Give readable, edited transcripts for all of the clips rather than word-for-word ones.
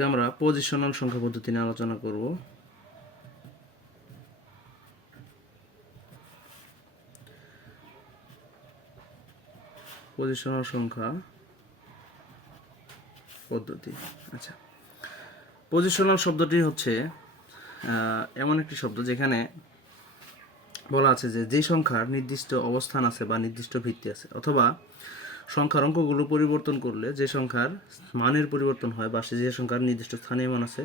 আজকে আমরা পজিশনাল সংখ্যা পদ্ধতি নিয়ে আলোচনা করব। পজিশনাল সংখ্যা পদ্ধতি। আচ্ছা, পজিশনাল শব্দটি হচ্ছে এমন একটি শব্দ যেখানে বলা আছে যে সংখ্যার নির্দিষ্ট অবস্থান আছে বা নির্দিষ্ট ভিত্তি আছে, অথবা সংখ্যার অঙ্কগুলো পরিবর্তন করলে যে সংখ্যার মানের পরিবর্তন হয় বা যে সংখ্যার নির্দিষ্ট স্থানীয় মান আছে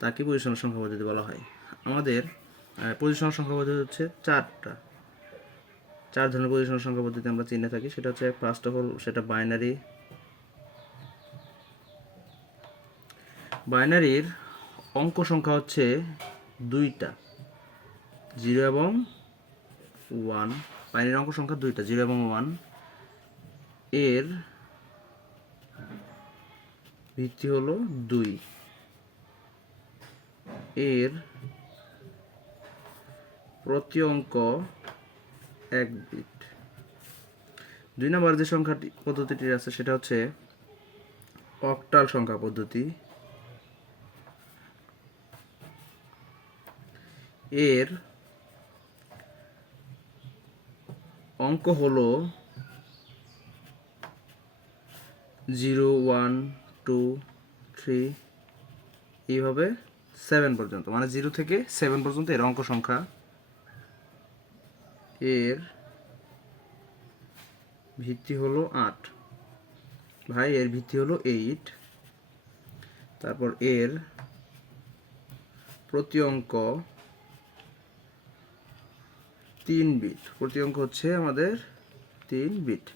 তাকে পজিশনাল সংখ্যা পদ্ধতি বলা হয়। আমাদের পজিশনাল সংখ্যা পদ্ধতি হচ্ছে চার ধরনের পজিশনাল সংখ্যা পদ্ধতি আমরা চিনে থাকি। সেটা হচ্ছে ফার্স্ট অফ অল সেটা বাইনারির অঙ্ক সংখ্যা হচ্ছে দুইটা, 0 এবং 1। বাইনারির অঙ্ক সংখ্যা দুইটা, 0 এবং 1। এর ভিত্তি হলো 2, এর প্রতি অঙ্ক 1 বিট। 2 নম্বর যে সংখ্যাটি পদ্ধতিটি আছে সেটা হচ্ছে অক্টাল সংখ্যা পদ্ধতি। এর অঙ্ক হলো 0, 1, 2, 3 এইভাবে 7 পর্যন্ত, মানে 0 থেকে 7 পর্যন্ত এর অঙ্ক সংখ্যা। এর ভিত্তি হলো 8 ভাই, এর ভিত্তি হলো 8। তারপর এর প্রতি অঙ্ক 3 বিট, প্রতি অঙ্ক হচ্ছে আমাদের 3 বিট।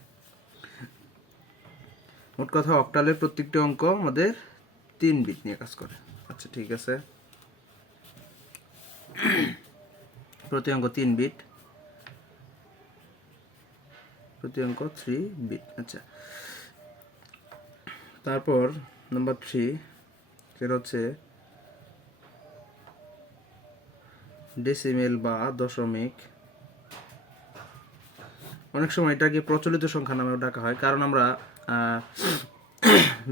মোট কথা অক্টালের প্রত্যেকটি অঙ্ক আমাদের 3 বিট নিয়ে কাজ করে। আচ্ছা, ঠিক আছে, প্রতি অঙ্ক 3 বিট, প্রতি অঙ্ক 3 বিট। আচ্ছা, তারপর নাম্বার 3 সেটা হচ্ছে ডেসিমেল বা দশমিক। অনেক সময় এটাকে প্রচলিত সংখ্যা নামেও ডাকা হয়, কারণ আমরা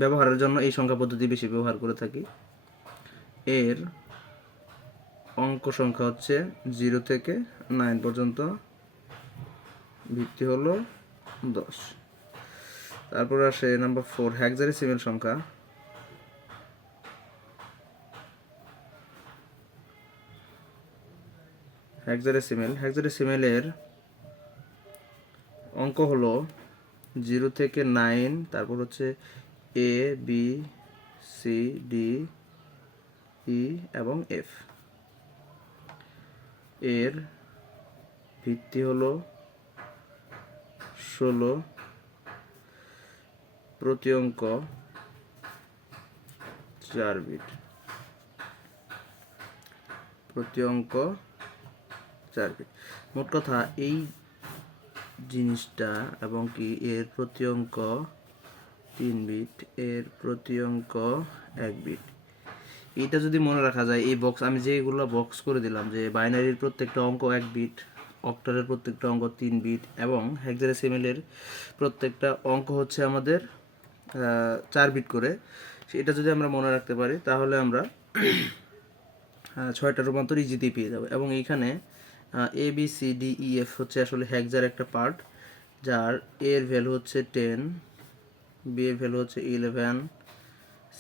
ব্যবহারের জন্য এই সংখ্যা পদ্ধতি বেশি ব্যবহার করে থাকি। এর অঙ্ক সংখ্যা হচ্ছে 0 থেকে 9 পর্যন্ত, ভিত্তি হলো 10। তারপর আসে নাম্বার 4 হেক্সাডেসিমেল সংখ্যা। হেক্সাডেসিমেলের অঙ্ক হলো 0 থেকে 9, তারপর হচ্ছে A, B, C, D, E এবং F। এর ভিত্তি হলো 16, প্রতি অঙ্ক 4 বিট, প্রতি অঙ্ক 4 বিট। মোট কথা এই জিনিসটা এবং কি এর প্রতি অঙ্ক 3 বিট, এর প্রতি অঙ্ক 1 বিট, এটা যদি মনে রাখা যায়, এই বক্স আমি যেগুলো বক্স করে দিলাম, যে বাইনারির প্রত্যেকটা অঙ্ক 1 বিট, অক্টালের প্রত্যেকটা অঙ্ক 3 বিট এবং হেক্সাডেসিমেলের প্রত্যেকটা অঙ্ক হচ্ছে আমাদের 4 বিট করে, এটা যদি আমরা মনে রাখতে পারি তাহলে আমরা 6টা রূপান্তর ইজিতেই পেয়ে যাবো। এবং এইখানে A, B, C, D, E, F হচ্ছে আসলে হেক্সার একটা পার্ট, যার এর ভ্যালু হচ্ছে 10, B এর ভ্যালু হচ্ছে 11,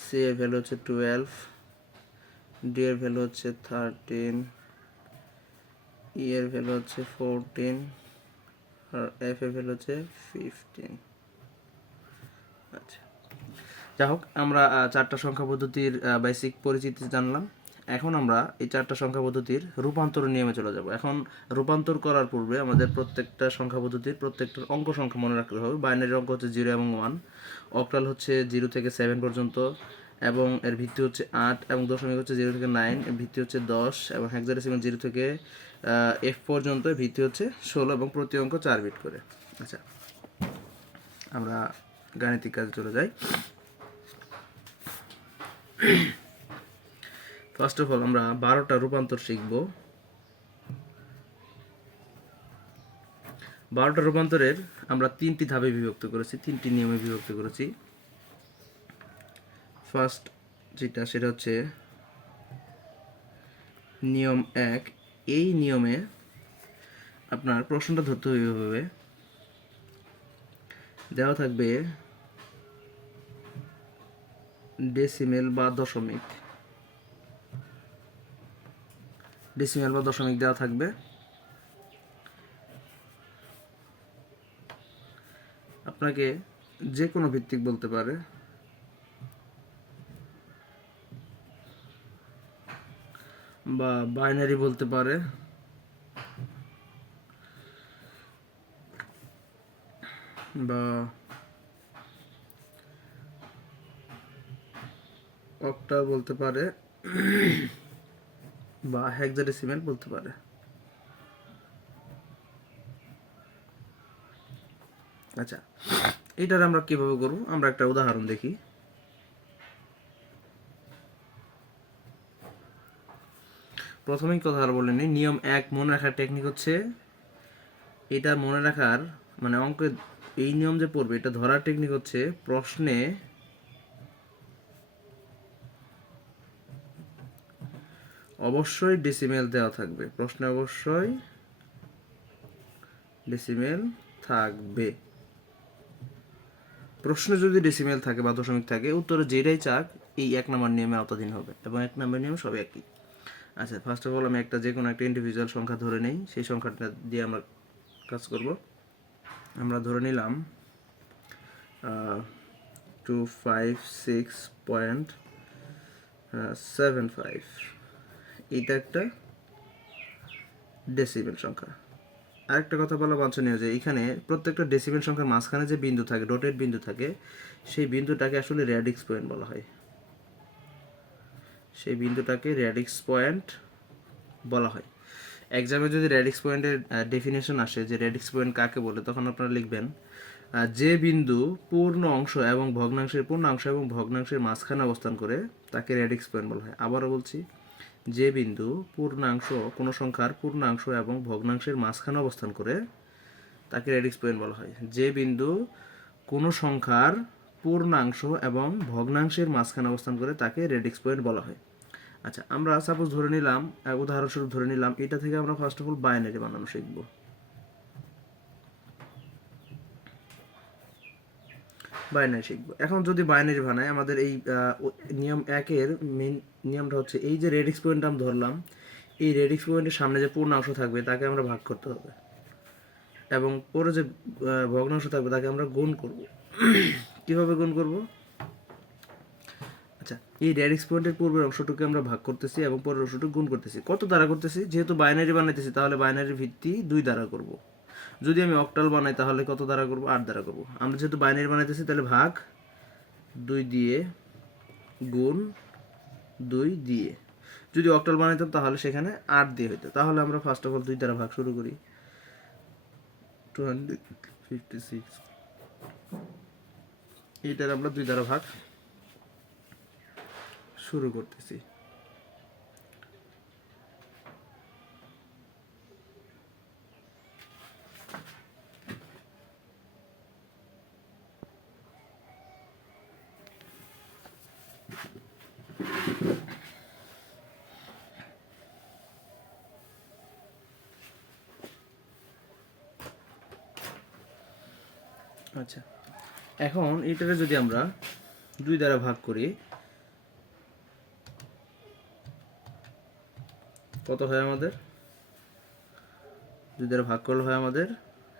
C এর ভ্যালু হচ্ছে 12, D এর ভ্যালু হচ্ছে 13, E এর ভ্যালু হচ্ছে 14 আর F এর ভ্যালু হচ্ছে 15। আচ্ছা, যাই হোক, আমরা 4টা সংখ্যা পদ্ধতির বেসিক পরিচিতি জানলাম। এখন আমরা এই 4টা সংখ্যা পদ্ধতির রূপান্তর নিয়মে চলে যাব। এখন রূপান্তর করার পূর্বে আমাদের প্রত্যেকটা সংখ্যা পদ্ধতির প্রত্যেকটার অঙ্ক সংখ্যা মনে রাখতে হবে। বাইনারির অঙ্ক হচ্ছে 0 এবং 1, অক্টাল হচ্ছে 0 থেকে 7 পর্যন্ত এবং এর ভিত্তি হচ্ছে 8, এবং দশমিক হচ্ছে 0 থেকে 9, এর ভিত্তি হচ্ছে 10, এবং হেক্সাডেসিমেল 0 থেকে F পর্যন্ত, ভিত্তি হচ্ছে 16 এবং প্রতি অঙ্ক 4 বিট করে। আচ্ছা, আমরা গাণিতিক কাজে চলে যাই। ফার্স্ট অফ অল আমরা 12টা রূপান্তর শিখব। 12টা রূপান্তরের আমরা 3টি ধাপে বিভক্ত করেছি, 3টি নিয়মে বিভক্ত করেছি। ফার্স্ট যেটা সেটা হচ্ছে নিয়ম 1। এই নিয়মে আপনার প্রশ্নটা ধরতে হবে, দেওয়া থাকবে ডেসিমেল বা দশমিক, দেওয়া থাকবে। আপনাকে যে কোনো ভিত্তিক বলতে পারে, বা বাইনারি বলতে পারে, বা অক্টাল বলতে পারে, বা হেক্সাডেসিমেল বলতে পারে। আচ্ছা, এটার আমরা কিভাবে করব, আমরা একটা উদাহরণ দেখি। প্রথমেই কথা বলে নিই, নিয়ম 1 মনে রাখার টেকনিক হচ্ছে, এটা মনে রাখার মানে অঙ্কে এই নিয়ম যে পড়বে এটা ধরার টেকনিক হচ্ছে, প্রশ্নে অবশ্যই ডেসিমেল দেওয়া থাকবে, প্রশ্নে অবশ্যই ডেসিমেল থাকবে। প্রশ্নে যদি ডেসিমেল থাকে বা দশমিক থাকে, উত্তরে যেটাই চাক এই 1 নম্বর নিয়মে আওতাধীন হবে, এবং 1 নম্বর নিয়ম সব একই। আচ্ছা, ফার্স্ট অফ অল আমি যে কোনো একটা ইন্ডিভিজুয়াল সংখ্যা ধরে নেই, সেই সংখ্যাটা দিয়ে আমরা কাজ করব। আমরা ধরে নিলাম 256.75, এইটা একটা ডেসিমেল সংখ্যা। আরেকটা কথা বলা বাঞ্ছনীয় যে এখানে প্রত্যেকটা ডেসিমেল সংখ্যার মাঝখানে যে বিন্দু থাকে, ডটেড বিন্দু থাকে, সেই বিন্দুটাকে আসলে র্যাডিক্স পয়েন্ট বলা হয়। সেই বিন্দুটাকে র্যাডিক্স পয়েন্ট বলা হয়। এক্সামে যদি র্যাডিক্স পয়েন্টের ডেফিনেশন আসে যে র্যাডিক্স পয়েন্ট কাকে বলে, তখন আপনারা লিখবেন যে বিন্দু পূর্ণ অংশ এবং ভগ্নাংশের মাঝখানে অবস্থান করে তাকে র্যাডিক্স পয়েন্ট বলা হয়। আবারও বলছি, যে বিন্দু পূর্ণাংশ, কোনো সংখ্যার পূর্ণাংশ এবং ভগ্নাংশের মাঝখানে অবস্থান করে তাকে র্যাডিক্স পয়েন্ট বলা হয়। যে বিন্দু কোনো সংখ্যার পূর্ণাংশ এবং ভগ্নাংশের মাঝখানে অবস্থান করে তাকে র্যাডিক্স পয়েন্ট বলা হয়। আচ্ছা, আমরা সাপোজ ধরে নিলাম, উদাহরণস্বরূপ ধরে নিলাম, এটা থেকে আমরা ফার্স্ট অফ অল বাইনারি বানানো শিখব। এখন যদি বাইনারি বানাই, আমাদের এই নিয়ম 1-এর মেন নিয়মটা হচ্ছে, এই যে রেডিক্স পয়েন্ট আমরা ধরলাম, এই রেডিক্স পয়েন্টের সামনে যে পূর্ণাংশ থাকবে তাকে আমরা ভাগ করতে হবে, এবং পরে যে ভগ্নাংশ থাকবে তাকে আমরা গুণ করব। কিভাবে গুণ করব? আচ্ছা, এই রেডিক্স পয়েন্টের পূর্বের অংশটুকু আমরা ভাগ করতেছি এবং পরের অংশটুকু গুণ করতেছি। কত দ্বারা করতেছি? যেহেতু বাইনারি বানাইতেছি, তাহলে বাইনারির ভিত্তি 2 দ্বারা করব। যদি আমি অক্টাল বানাই, তাহলে কত দ্বারা করব? 8 দ্বারা করব। আমরা যেহেতু বাইনারি বানাইতেছি, তাহলে ভাগ 2 দিয়ে, গুণ 2 দিয়ে। যদি অক্টাল বানাইতাম তাহলে সেখানে 8 দিয়ে হইতো। তাহলে আমরা ফার্স্ট অফ অল 2 দ্বারা ভাগ শুরু করি। 256, এইটার আমরা 2 দ্বারা ভাগ শুরু করতেছি। আচ্ছা, এখন এটাকে যদি আমরা 2 দ্বারা ভাগ করি, কত হয় আমাদের? 2 দ্বারা ভাগ করলে হয় আমাদের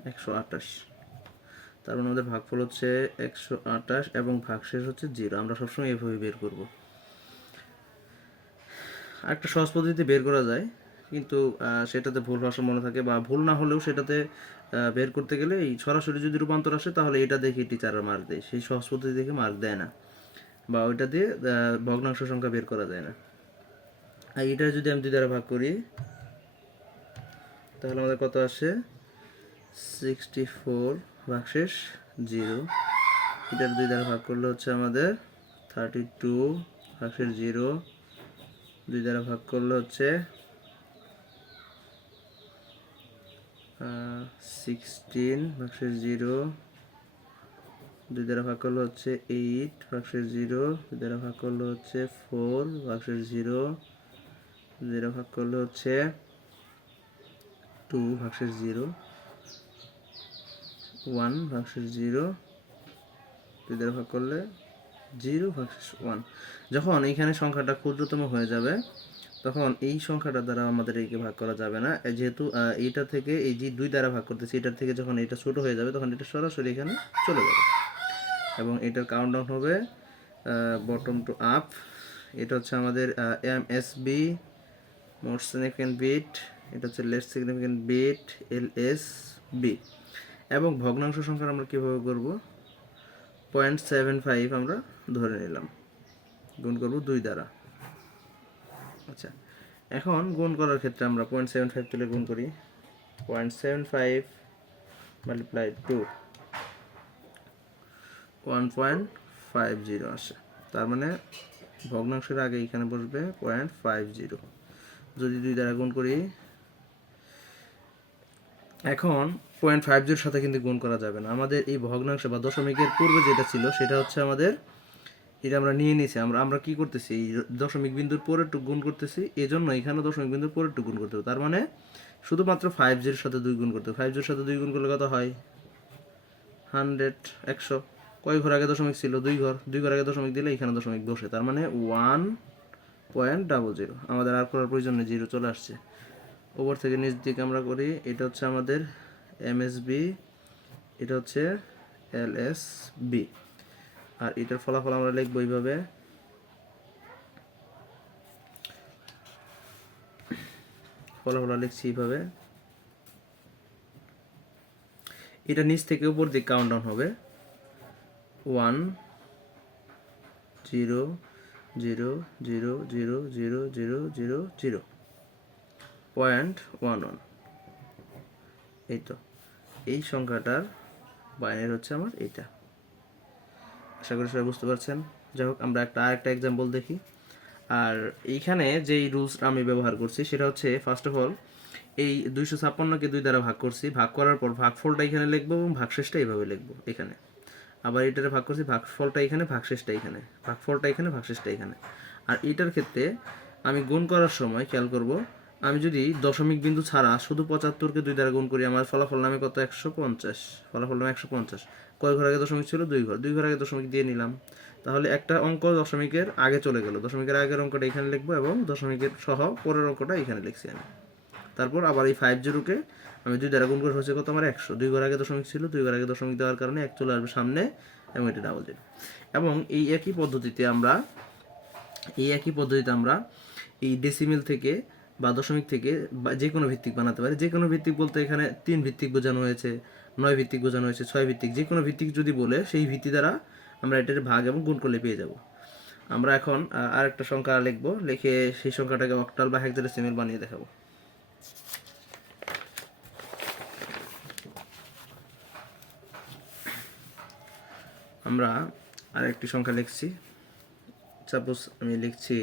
128। তার মানে আমাদের ভাগফল হচ্ছে 128 এবং ভাগশেষ হচ্ছে 0। আমরা সবসময় এভাবে বের করব। একটা সহজ পদ্ধতিতে বের করা যায়, কিন্তু সেটাতে ভুল ভাষা মনে থাকে, বা ভুল না হলেও সেটাতে বের করতে গেলে এই সরাসরি যদি রূপান্তর আসে, তাহলে এটা দেখে টিচাররা মার্ক দেয়, সেই সহজ পদ্ধতি দেখে মার্ক দেয় না, বা ওইটা দিয়ে ভগ্নাংশ সংখ্যা বের করা যায় না। আর এটা যদি আমি 2 দ্বারা ভাগ করি, তাহলে আমাদের কত আসে? 64 ভাগশেষ 0। এটার 2 দ্বারা ভাগ করলে হচ্ছে আমাদের 32 ভাগশেষ 0। 2 দ্বারা ভাগ করলে হচ্ছে 16 ভাগশেষ 0। 2 দ্বারা ভাগ করলে হচ্ছে 8 ভাগশেষ 0, 2 দ্বারা ভাগ করলে হচ্ছে 4 ভাগশেষ 0, 2 দ্বারা ভাগ করলে হচ্ছে 2 ভাগশেষ 0, 1 ভাগশেষ 0, 2 দ্বারা ভাগ করলে 0 ভাগশেষ 1। যখন এইখানে সংখ্যাটা ক্ষুদ্রতম হয়ে যাবে তখন এই সংখ্যাটা দ্বারা আমাদের একে ভাগ করা যাবে না, যেহেতু এইটা থেকে এই যে 2 দ্বারা ভাগ করতেছি, এটার থেকে যখন এটা ছোট হয়ে যাবে তখন এটা সরাসরি এখানে চলে যাবে এবং এটার কাউন্টডাউন হবে বটম টু আপ। এটা হচ্ছে আমাদের এমএসবি, মোস্ট সিগনিফিক্যান্ট বিট, এটা হচ্ছে লেস্ট সিগনিফিক্যান্ট বিট, এলএসবি। এবং ভগ্নাংশ সংখ্যা আমরা কীভাবে করব, 0.75 আমরা ধরে নিলাম, গুণ করব 2 দ্বারা। আচ্ছা, এখন গুণ করার ক্ষেত্রে আমরা 0.75 তুলে গুণ করি, 0.75 মাল্টিপ্লাই 2 1.50 আসে। তার মানে ভগ্নাংশের আগে এখানে বসবে 0.50। যদি 2 দ্বারা গুণ করি, এখন 0.50 সাথে কিন্তু গুণ করা যাবে না, আমাদের এই ভগ্নাংশ বা দশমিকের পূর্বে যেটা ছিল সেটা হচ্ছে আমাদের, এটা আমরা নিয়ে নিয়েছি। আমরা কি করতেছি, এই দশমিক বিন্দুর পরের টুক গুণ করতেছি, এই জন্য এখানে দশমিক বিন্দুর পরের টুক গুণ করতে হবে। তার মানে শুধুমাত্র 50 সাথে 2 গুণ করতে হবে। 50 সাথে 2 গুণ করলে কত হয়, 100, 100। কয় ঘর আগে দশমিক ছিল, 2 ঘর, 2 ঘর আগে দশমিক দিলে এখানে দশমিক বসে, তার মানে 1.00। আমাদের আর করার প্রয়োজন নেই, 0 চলে আসছে। ওপর থেকে নিচ দিকে আমরা করি, এটা হচ্ছে আমাদের এমএসবি, এটা হচ্ছে এলএসবি, আর এটার ফলাফল আমরা লিখব এইভাবে, ফলাফল লিখছি এইভাবে। এটা নিচ থেকে উপর দিকে কাউন্টডাউন হবে, 1 0 0 0 0 0 0 0 0 0.11। এই তো এই সংখ্যাটার বাইনারি হচ্ছে আমার এইটা। আশা করি সবাই বুঝতে পারছেন। যাই হোক, আমরা আরেকটা এক্সাম্পল দেখি। আর এইখানে যেই রুলস আমি ব্যবহার করছি সেটা হচ্ছে, ফার্স্ট অফ অল এই 256কে 2 দ্বারা ভাগ করছি, ভাগ করার পর ভাগফলটা এখানে লিখবো এবং ভাগশেষটা এইভাবে লিখবো এখানে। আবার এটারে ভাগ করছি, ভাগফলটা এখানে, ভাগশেষটা এখানে, ভাগফলটা এখানে, ভাগশেষটা এখানে। আর এটার ক্ষেত্রে আমি গুণ করার সময় খেয়াল করব, আমি যদি দশমিক বিন্দু ছাড়া শুধু 75কে 2 দ্বারা গুণ করি, আমার ফলাফল নামে কত, 150। ফলাফল নামে 150। কয় ঘর আগে দশমিক ছিল, 2 ঘর, 2 ঘর আগে দশমিক দিয়ে নিলাম। তাহলে একটা অঙ্ক দশমিকের আগে চলে গেল, দশমিকের আগের অঙ্কটা এখানে লিখবো এবং দশমিকের সহ পরের অঙ্কটা এখানে লিখছি আমি। তারপর আবার এই 50কে আমি 2 দ্বারা গুণ করে হচ্ছে কত, আমার 100। 2 ঘর আগে দশমিক ছিল, 2 ঘর আগে দশমিক দেওয়ার কারণে 1 চলে আসবে সামনে এবং এটা ডাবল 0। এবং এই একই পদ্ধতিতে আমরা এই ডেসিমেল থেকে বা দশমিক থেকে বা যে কোনো ভিত্তিক বানাতে পারি। যে কোনো ভিত্তিক বলতে এখানে 3 ভিত্তিক বোঝানো হয়েছে, 9 ভিত্তিক বোঝানো হয়েছে, 6 ভিত্তিক, যে কোনো ভিত্তিক যদি বলে সেই ভিত্তি দ্বারা আমরা এটার ভাগ এবং গুণ করলে পেয়ে যাব। আমরা এখন আরেকটা সংখ্যা লিখব, লিখে সেই সংখ্যাটাকে অক্টাল বা হেক্সাডেসিমেল বানিয়ে দেখাবো। আমরা আরেকটি সংখ্যা লিখছি, সাপোজ আমি লিখছি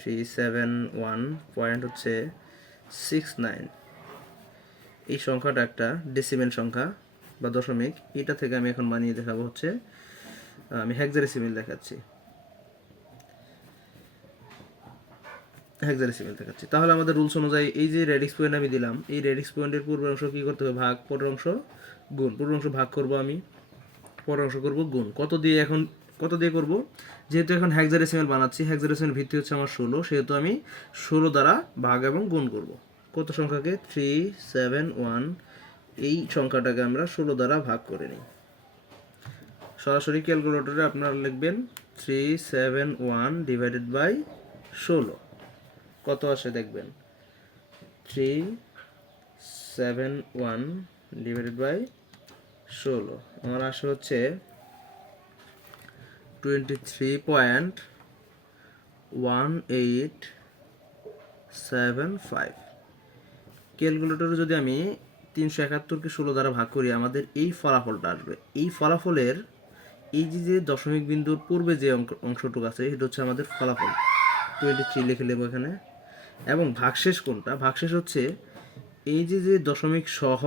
371.69। এই সংখ্যাটা একটা ডেসিমেল সংখ্যা বা দশমিক। এটা থেকে আমি এখন বানিয়ে দেখাবো হচ্ছে, আমি হেক্সাডেসিমেল দেখাচ্ছি, তাহলে আমাদের রুলস অনুযায়ী এই যে রেডিক্স পয়েন্ট আমি দিলাম, এই রেডিক্স পয়েন্টের পূর্ব অংশ কি করতে হবে, ভাগ, পরের অংশ গুণ। পূর্ব অংশ ভাগ করব আমি, পরের অংশ করব গুণ। কত দিয়ে করব, যেহেতু এখন হেক্সাডেসিমেল বানাচ্ছি, হেক্সাডেসিমেল ভিত্তি হচ্ছে আমার 16, সেহেতু আমি 16 দ্বারা ভাগ এবং গুণ করব। কত সংখ্যাকে, 371, এই সংখ্যাটাকে আমরা 16 দ্বারা ভাগ করে নিই। সরাসরি ক্যালকুলেটরে আপনারা লিখবেন 371 ডিভাইডেড বাই 16, কত আসে দেখবেন, 371 ডিভাইডেড বাই 16 আমার আসে হচ্ছে 23.1875। ক্যালকুলেটরে যদি আমি 371কে 16 দ্বারা ভাগ করি, আমাদের এই ফলাফলটা আসবে। এই ফলাফলের এই যে দশমিক বিন্দুর পূর্বে যে অংশটুকু আছে এটা হচ্ছে আমাদের ফলাফল, 23 লিখে নেব এখানে। এবং ভাগশেষ কোনটা, ভাগশেষ হচ্ছে এই যে দশমিক সহ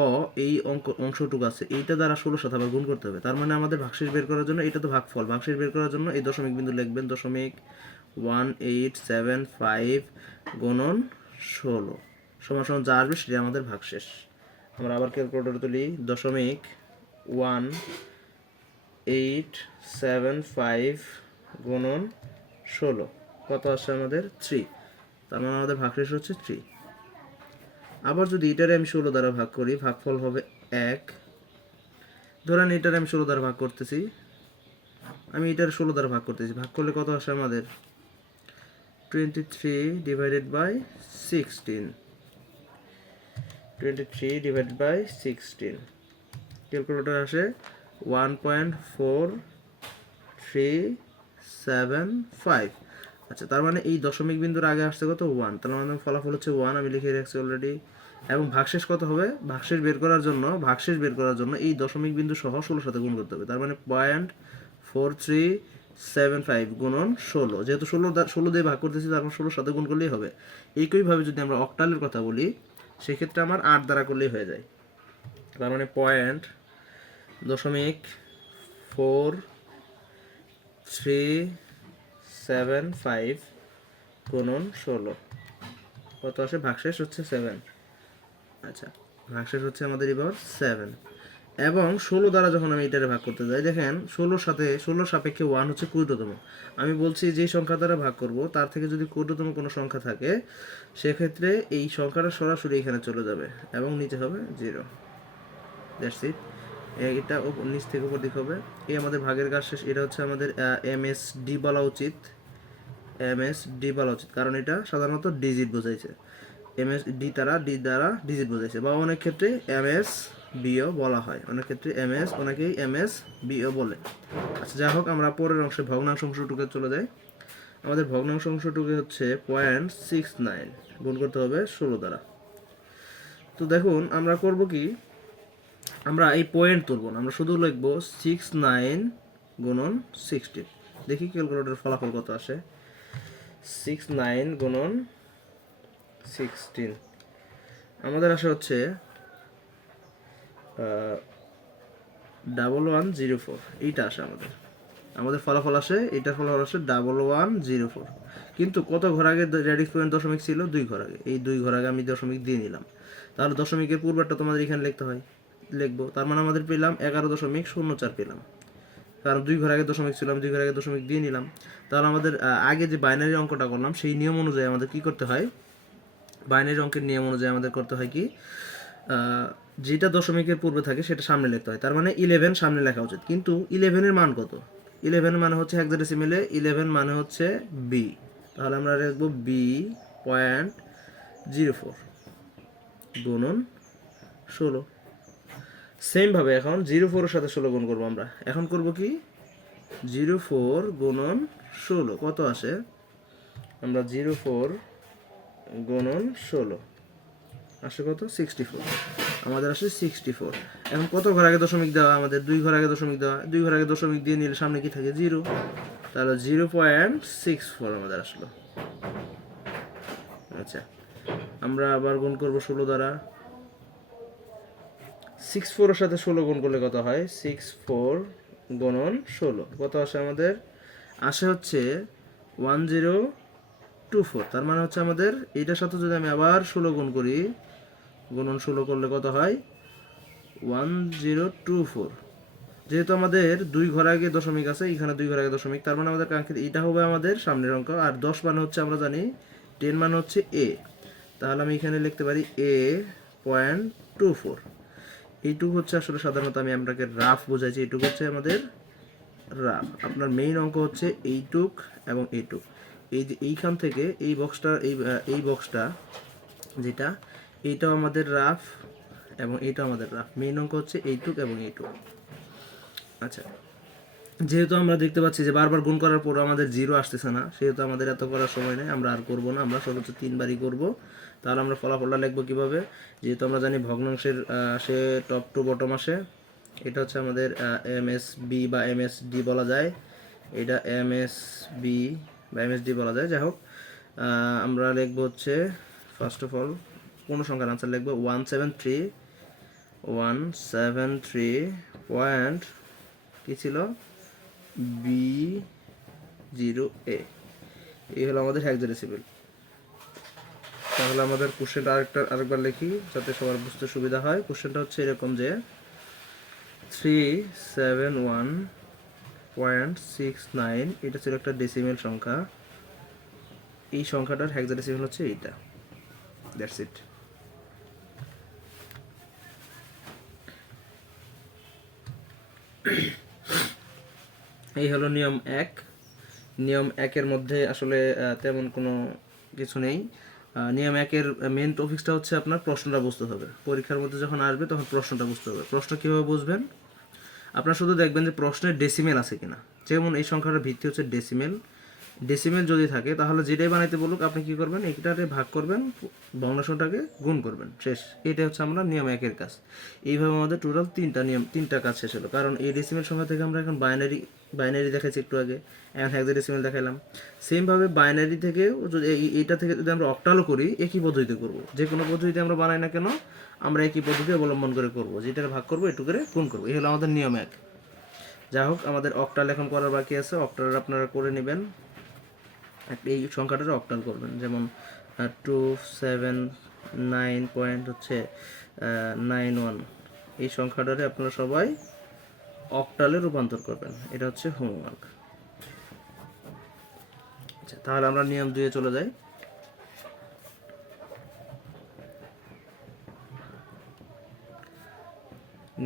এই অংশটুকু আছে এইটা দ্বারা 16 সাথে আবার গুণ করতে হবে। তার মানে আমাদের ভাগশেষ বের করার জন্য, এটা তো ভাগফল, ভাগশেষ বের করার জন্য এই দশমিক বিন্দু লিখবেন, 0.1875 গুণন 16 সমান সমান যা আসবে সেটা আমাদের ভাগশেষ। আমরা আবার ক্যালকুলেটর তুলি, 0.1875 গুণন 16 কত আসছে আমাদের 3, তার মানে আমাদের ভাগশেষ হচ্ছে 3। আবার যদি এটারে আমি 16 দ্বারা ভাগ করি, ভাগফল হবে 1। ধরেন এটারে আমি 16 দ্বারা ভাগ করতেছি, আমি এটার 16 দ্বারা ভাগ করতেছি, ভাগ করলে কত আসে আমাদের 23 divided by 16, 23 divided by 16 calculator আসে 1.4375। আচ্ছা, তার মানে এই দশমিক বিন্দুর আগে আসছে কত 1, তার মানে ফলাফল হচ্ছে 1, আমি লিখে রাখছি অলরেডি। এবং ভাগশেষ কত হবে, ভাগশেষ বের করার জন্য এই দশমিক বিন্দু সহ 16 সাথে গুণ করতে হবে। তার মানে 0.4375 গুণন 16, যেহেতু 16 দিয়ে ভাগ করতেছি তারপর 16 সাথে গুণ করলেই হবে। একইভাবে যদি আমরা অক্টালের কথা বলি সেক্ষেত্রে আমার 8 দ্বারা করলেই হয়ে যায়। তার মানে 0.4375 গুণন 16 কত আসে, ভাগশেষ হচ্ছে 7। আচ্ছা, ভাগশেষ হচ্ছে আমাদের এবার 7। এবং 16 দ্বারা যখন আমি এটারে ভাগ করতে যাই, দেখেন 16 সাপেক্ষে 1 হচ্ছে ক্ষুদ্রতম। আমি বলছি যেই সংখ্যা দ্বারা ভাগ করব তার থেকে যদি ক্ষুদ্রতম কোনো সংখ্যা থাকে সেক্ষেত্রে এই সংখ্যাটা সরাসরি এখানে চলে যাবে এবং নিচে হবে 0। That's it. এটা নিচ থেকে উপর দিকে হবে। এই আমাদের ভাগের কাজ শেষ। এটা হচ্ছে আমাদের MSD বলা উচিত, কারণ এটা সাধারণত ডিজিট বোঝাইছে। ডি দ্বারা ডিজিট বোঝাইছে, বা অনেক ক্ষেত্রে MSBও বলা হয়, অনেকেই MSBও বলে। আচ্ছা, যাই হোক, আমরা পরের অংশে ভগ্নাংশ অংশটুকু চলে যাই। আমাদের ভগ্নাংশ অংশটুকু হচ্ছে 0.69 গুণ করতে হবে 16 দ্বারা। তো দেখুন আমরা করব কি, আমরা এই পয়েন্ট তুলব না, আমরা শুধু লিখব 69 গুণন 16। দেখি ক্যালকুলেটরের ফলাফল কত আসে। 69 গুণন 16 আমাদের আসে হচ্ছে 1104। এইটা আসে আমাদের ফলাফল আসে, এটার ফলাফল আসে 1104। কিন্তু কত ঘর আগে রেডিক্স পয়েন্ট দশমিক ছিল, 2 ঘর আগে। এই 2 ঘর আগে আমি দশমিক দিয়ে নিলাম, তাহলে দশমিকের পূর্বেরটা তোমাদের এখানে লিখবো। তার মানে আমাদের পেলাম 11.04 পেলাম, কারণ 2 ঘর আগে দশমিক ছিল, আমি 2 ঘর আগে দশমিক দিয়ে নিলাম। তাহলে আমাদের আগে যে বাইনারি অঙ্কটা করলাম সেই নিয়ম অনুযায়ী আমাদের কি করতে হয়, বাইনারি অঙ্কের নিয়ম অনুযায়ী আমাদের করতে হয় কি, যেটা দশমিকের পূর্বে থাকে সেটা সামনে লিখতে হয়। তার মানে 11 সামনে লেখা উচিত। কিন্তু 11 এর মান কত, 11 মানে হচ্ছে হেক্সাডেসিমেলে 11 মানে হচ্ছে বি, তাহলে আমরা লিখব B.04 গুণন 16। সেম ভাবে এখন 04 এর সাথে 16 গুণ করবো আমরা। এখন করব কি, 04 গুণন 16 কত আসে, আমরা 04 গুণন 16 আসে কত 64, আমাদের আসে 64। এখন কত ঘর আগে দশমিক দেওয়া, আমাদের 2 ঘর আগে দশমিক দেওয়া, 2 ঘর আগে দশমিক দিয়ে নিলে সামনে কি থাকে 0, তাহলে 0.64 আমাদের আসলো। আচ্ছা, আমরা আবার গুণ করব 16 দ্বারা। 64 এর সাথে 16 গুণ করলে কত হয়, 64 গুণন 16 কত আসে আমাদের, আসে হচ্ছে 1024। তার মানে হচ্ছে আমাদের এইটার সাথে যদি আমি আবার 16 গুণ করি, গুণন 16 করলে কত হয় 1024। যেহেতু আমাদের 2 ঘর আগে দশমিক আছে, এখানে 2 ঘর আগে দশমিক, তার মানে আমাদের কাঙ্ক্ষিত এটা হবে আমাদের সামনের অঙ্ক। আর 10 মানে হচ্ছে আমরা জানি 10 মানে হচ্ছে A, তাহলে আমি এখানে লিখতে পারি A.24। এইটুকু হচ্ছে আসলে সাধারণত আমি আপনাকে রাফ বোঝাইছি, এইটুকু হচ্ছে আমাদের রাফ। আপনার মেইন অঙ্ক হচ্ছে এইটুক এবং এইটুক। এই যে এইখান থেকে এই বক্সটা যেটা, এইটাও আমাদের রাফ এবং এইটাও আমাদের রাফ। মেইন অঙ্ক হচ্ছে এইটুক এবং এইটুক। আচ্ছা, যেহেতু আমরা দেখতে পাচ্ছি যে বারবার গুণ করার পর আমাদের 0 আসতেছে না, সেহেতু আমাদের এত করার সময় নেই, আমরা আর করব না, আমরা সর্বোচ্চ 3 বারই করব। তাহলে আমরা ফলাফলটা লিখবো কিভাবে, যেহেতু আমরা জানি ভগ্নাংশের সে টপ টু বটম আসে। এটা হচ্ছে আমাদের MSB বা MSD বলা যায়, এটা MSB বা MSD বলা যায়। যাই হোক, আমরা লিখবো হচ্ছে ফার্স্ট অফ অল পূর্ণ সংখ্যার আনসার লিখবো 173 পয়েন্ট কি ছিল B0A। এই হলো আমাদের হেক্সাডেসিমেল। তাহলে আমাদের কোশ্চেনটা আরেকবার লিখি যাতে সবার বুঝতে সুবিধা হয়। কোশ্চেনটা হচ্ছে এরকম যে 371.69 এটা ছিল একটা ডেসিমেল সংখ্যা। এই সংখ্যাটার হেক্সাডেসিমেল হচ্ছে এইটা। That's it. এই হলো নিয়ম 1। নিয়ম 1-এর মধ্যে আসলে তেমন কোনো কিছু নেই। নিয়ম 1-এর মেন টপিকসটা হচ্ছে আপনার প্রশ্নটা বুঝতে হবে। পরীক্ষার মধ্যে যখন আসবে তখন প্রশ্নটা বুঝতে হবে। প্রশ্ন কীভাবে বুঝবেন? আপনারা শুধু দেখবেন যে প্রশ্নের ডেসিমেল আছে কিনা। যেমন এই সংখ্যাটার ভিত্তি হচ্ছে ডেসিমেল। ডেসিমেল যদি থাকে তাহলে যেটাই বানাইতে বলুক আপনি কি করবেন, এইটারে ভাগ করবেন, ভগ্নাংশটাকে গুণ করবেন, শেষ। এটা হচ্ছে আমরা নিয়ম 1-এর কাজ। এইভাবে আমাদের টোটাল 3টা কাজ শেষ হলো। কারণ এই ডেসিমেল সংখ্যা থেকে আমরা এখন বাইনারি দেখাচ্ছি একটু আগে, এখন হেক্সাডেসিমেল দেখাইলাম। সেমভাবে বাইনারি থেকেও যদি এইটা থেকে যদি আমরা অক্টালও করি একই পদ্ধতিতে করব। যে কোনো পদ্ধতিতে আমরা বানাই না কেন আমরা একই পদ্ধতি অবলম্বন করে করব। যেটাকে ভাগ করবো একটু করে গুণ করবো। এই হলো আমাদের নিয়ম 1। যা হোক, আমাদের অক্টাল এখন করার বাকি আছে। অক্টাল আপনারা করে নেবেন। এই সংখ্যাটার অক্টাল করবেন। যেমন 279 পয়েন্ট হচ্ছে 91। এই সংখ্যাটারে আপনারা সবাই অক্টালে রূপান্তর করবেন। এটা হচ্ছে হোমওয়ার্ক। আচ্ছা, তাহলে আমরা নিয়ম 2-এ চলে যাই।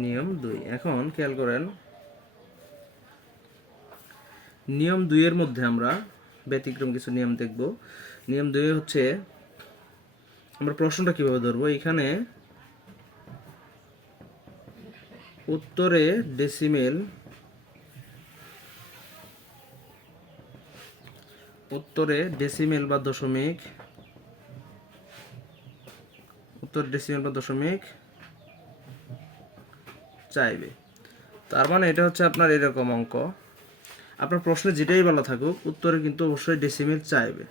নিয়ম 2 এখন খেয়াল করেন, নিয়ম 2-এর মধ্যে আমরা ব্যতিক্রম কিছু নিয়ম দেখব। নিয়ম 2 হচ্ছে আমরা প্রশ্নটা কিভাবে ধরবো। এখানে উত্তরে ডেসিমেল বা দশমিক, চাইবে। তার মানে এটা হচ্ছে আপনার এরকম অঙ্ক। আপনার প্রশ্নে যেটাই বলা থাকুক উত্তরে কিন্তু অবশ্যই ডেসিমেল চাইবে।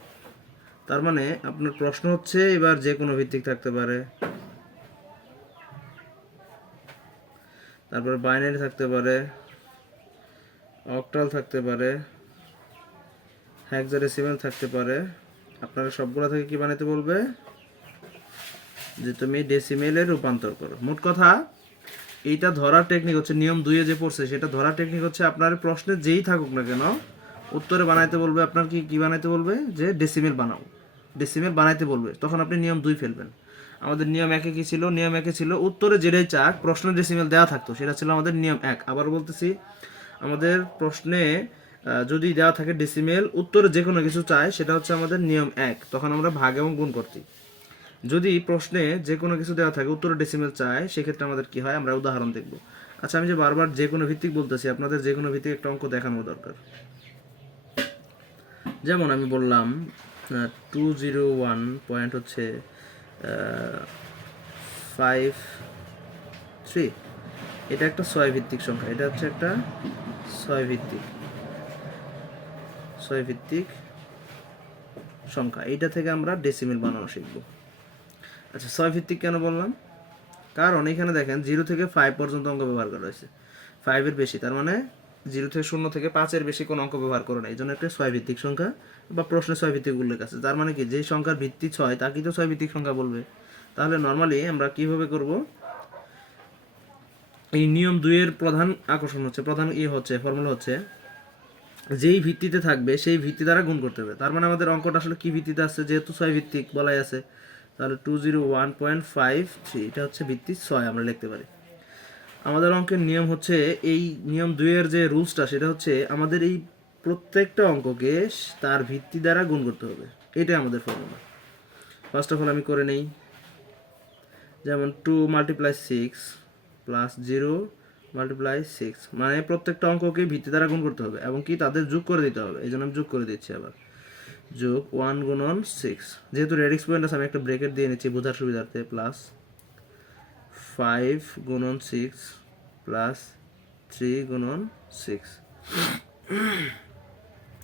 তার মানে আপনার প্রশ্ন হচ্ছে এবার যে কোনো ভিত্তিক থাকতে পারে, তারপরে বাইনারি থাকতে পারে, অক্টাল থাকতে পারে, হেক্সাডেসিমেল থাকতে পারে। আপনারা সবগুলো থেকে কি বানাতে বলবে, যে তুমি ডেসিমেলে রূপান্তর করো। মোট কথা এইটা ধরার টেকনিক হচ্ছে নিয়ম 2-এ যে পড়ছে সেটা ধরার টেকনিক হচ্ছে আপনার প্রশ্নে যেই থাকুক না কেন উত্তরে বানাইতে বলবে আপনার কি বানাইতে বলবে, যে ডেসিমেল বানাও, ডেসিমেল বানাইতে বলবে। তখন আপনি নিয়ম 2 ফেলবেন। আমাদের নিয়ম 1-এ কি ছিল? নিয়ম 1-এ ছিল উত্তরে যেটাই চাক প্রশ্নের ডেসিমেল দেওয়া থাকতো, সেটা ছিল আমাদের নিয়ম 1। আবার বলতেছি, আমাদের প্রশ্নে যদি দেওয়া থাকে ডেসিমেল, উত্তরে যে কোনো কিছু চায়, সেটা হচ্ছে আমাদের নিয়ম 1। তখন আমরা ভাগ এবং গুণ করছি। যদি প্রশ্নে যে কোনো কিছু দেওয়া থাকে উত্তরে ডেসিমেল চায়, সেক্ষেত্রে আমাদের কি হয় আমরা উদাহরণ দেখব। আচ্ছা, আমি যে বারবার যে কোনো ভিত্তিক বলতেছি, আপনাদের যে কোনো ভিত্তিক একটা অঙ্ক দেখানো দরকার। যেমন আমি বললাম 201 পয়েন্ট হচ্ছে 53। এটা একটা 6 ভিত্তিক সংখ্যা। এটা হচ্ছে একটা 6 ভিত্তিক সংখ্যা। এইটা থেকে আমরা ডেসিমেল বানানো শিখব। আচ্ছা, 6 ভিত্তিক কেন বললাম? কারণ এখানে দেখেন 0 থেকে 5 পর্যন্ত অঙ্ক ব্যবহার করা হয়েছে, 5-এর বেশি। তার মানে 0 থেকে 0 থেকে 5-এর বেশি কোনো অঙ্ক ব্যবহার করে না। এই জন্য একটা 6 ভিত্তিক সংখ্যা বা প্রশ্নে 6 ভিত্তিক উল্লেখ আছে। তার মানে কি, যে সংখ্যার ভিত্তি 6 তাকেই তো 6 ভিত্তিক সংখ্যা বলবে। তাহলে নর্মালি আমরা কিভাবে করব, এই নিয়ম 2-এর প্রধান আকর্ষণ হচ্ছে, ফর্মুলা হচ্ছে যেই ভিত্তিতে থাকবে সেই ভিত্তি দ্বারা গুণ করতে হবে। তার মানে আমাদের অঙ্কটা আসলে কি ভিত্তিতে আছে, যেহেতু 6 ভিত্তিক বলাই আছে, তাহলে 201.53 এটা হচ্ছে ভিত্তি 6 আমরা লিখতে পারি। আমাদের অঙ্কের নিয়ম হচ্ছে, এই নিয়ম 2-এর যে রুলসটা সেটা হচ্ছে আমাদের এই প্রত্যেকটা অঙ্ককে তার ভিত্তি দ্বারা গুণ করতে হবে। এটাই আমাদের ফর্মুলা। ফার্স্ট অফ অল আমি করে নেই। যেমন 2 × 6 + 0 × 6, মানে প্রত্যেকটা অঙ্ককে ভিত্তি দ্বারা গুণ করতে হবে এবং কি তাদের যোগ করে দিতে হবে। এই জন্য আমি যোগ করে দিচ্ছি। আবার যোগ 1 × 6, যেহেতু রেডিক্স পয়েন্ট আছে আমি একটা ব্রেকেট দিয়ে নিচ্ছি বোঝার সুবিধার্থে, প্লাস 5 × 6 প্লাস 3 × 6।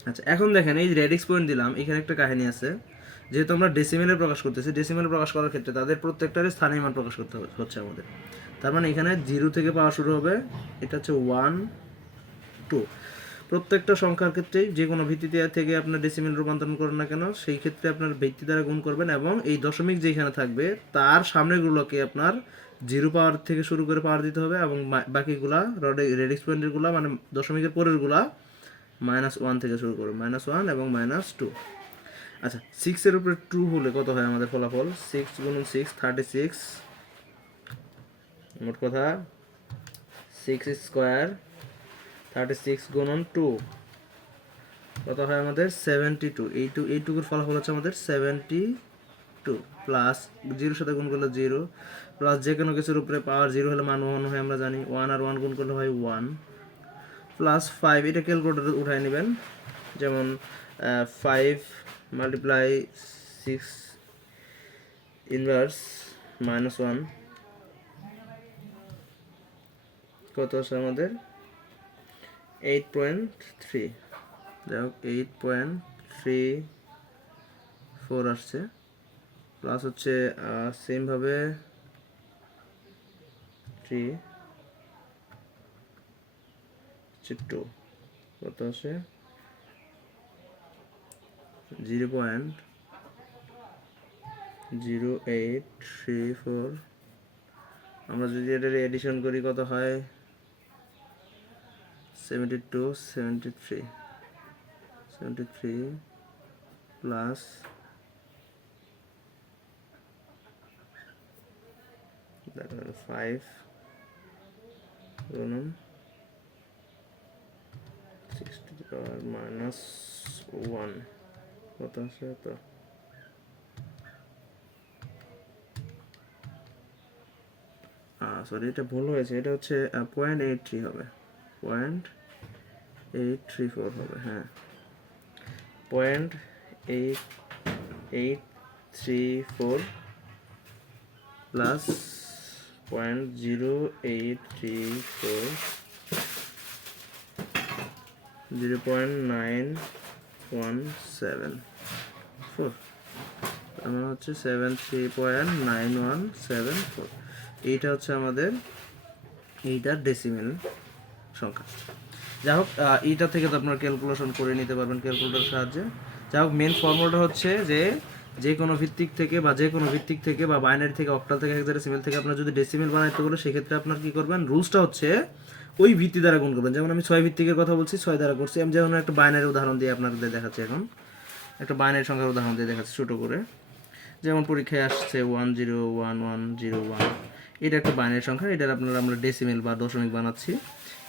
আচ্ছা, এখন দেখেন এই রেডিক্স পয়েন্ট দিলাম, এখানে একটা কাহিনী আছে। যেহেতু আমরা ডেসিমেলে প্রকাশ করতেছি, ডেসিমেলে প্রকাশ করার ক্ষেত্রে তাদের প্রত্যেকটারই স্থানীয় মান প্রকাশ করতে হচ্ছে আমাদের। তার মানে এখানে 0 থেকে পাওয়া শুরু হবে, এটা হচ্ছে 1 2। প্রত্যেকটা সংখ্যার ক্ষেত্রেই যে কোনো ভিত্তিতে থেকে আপনার ডেসিমেল রূপান্তরণ করেন না কেন, সেই ক্ষেত্রে আপনার ভিত্তি দ্বারা গুণ করবেন এবং এই দশমিক যেখানে থাকবে তার সামনেগুলোকে আপনার 0 পাওয়ার থেকে শুরু করে পাওয়ার দিতে হবে এবং বাকিগুলা রেডিক্স পয়েন্টেরগুলা মানে দশমিকের পরেরগুলা -1 থেকে শুরু করবে, -1 এবং -2। আচ্ছা, 6 এর উপরে 2 হলে কত হয় আমাদের ফলাফল? 6 গুণন 6 36, মোট কথা 6 স্কোয়ার 36 গুণন 2 কত হয় আমাদের? 72। এইটুকুর ফলাফল হচ্ছে আমাদের 72 প্লাস 0 সাথে গুণ করলে 0 প্লাস যে কোনো কিছুর উপরে পাওয়ার 0 হলে মান 1 হয় আমরা জানি, 1 আর 1 গুণ করলে হয় 1 প্লাস 5। এটা ক্যালকুলেটরে উঠাই নেবেন, যেমন 5 মাল্টিপ্লাই 6 ইনভার্স -1 কত আছে আমাদের? 8.3। যাই হোক 8.34 আসছে, প্লাস হচ্ছে সেমভাবে 3 2 কত আসে? 0.0834। আমরা যদি এটার এডিশন করি কত হয়? 73 প্লাস 5 গুণন 6 to the power -1 কত আছে? তো সরি, এটা ভুল হয়েছে, এটা হচ্ছে 0.83 হবে, 0.834 হবে, হ্যাঁ 0.8834 প্লাস 0.0834 0.9174, আমার হচ্ছে 73.9174। এইটা হচ্ছে আমাদের এইটার ডেসিমেল সংখ্যা। যাই হোক এইটা থেকে তো আপনারা ক্যালকুলেশন করে নিতে পারবেন ক্যালকুলেটরের সাহায্যে। যাই হোক মেন ফর্মুলাটা হচ্ছে যে কোনো ভিত্তিক থেকে বা বাইনারি থেকে, অক্টাল থেকে, হেক্সাডেসিমেল থেকে আপনার যদি ডেসিমেল বানাইতে বলে সেক্ষেত্রে আপনার কি করবেন? রুলসটা হচ্ছে ওই ভিত্তি দ্বারা গুণ করবেন। যেমন আমি 6 ভিত্তিকের কথা বলছি, 6 দ্বারা করছি। আমি যেমন একটা বাইনারি উদাহরণ দিয়ে আপনাদের দেখাচ্ছি, এখন একটা বাইনারি সংখ্যার উদাহরণ দিয়ে দেখাচ্ছি ছোটো করে। যেমন পরীক্ষায় আসছে 101101, এটা একটা বাইনারি সংখ্যা, এটার আমরা ডেসিমেল বা দশমিক বানাচ্ছি।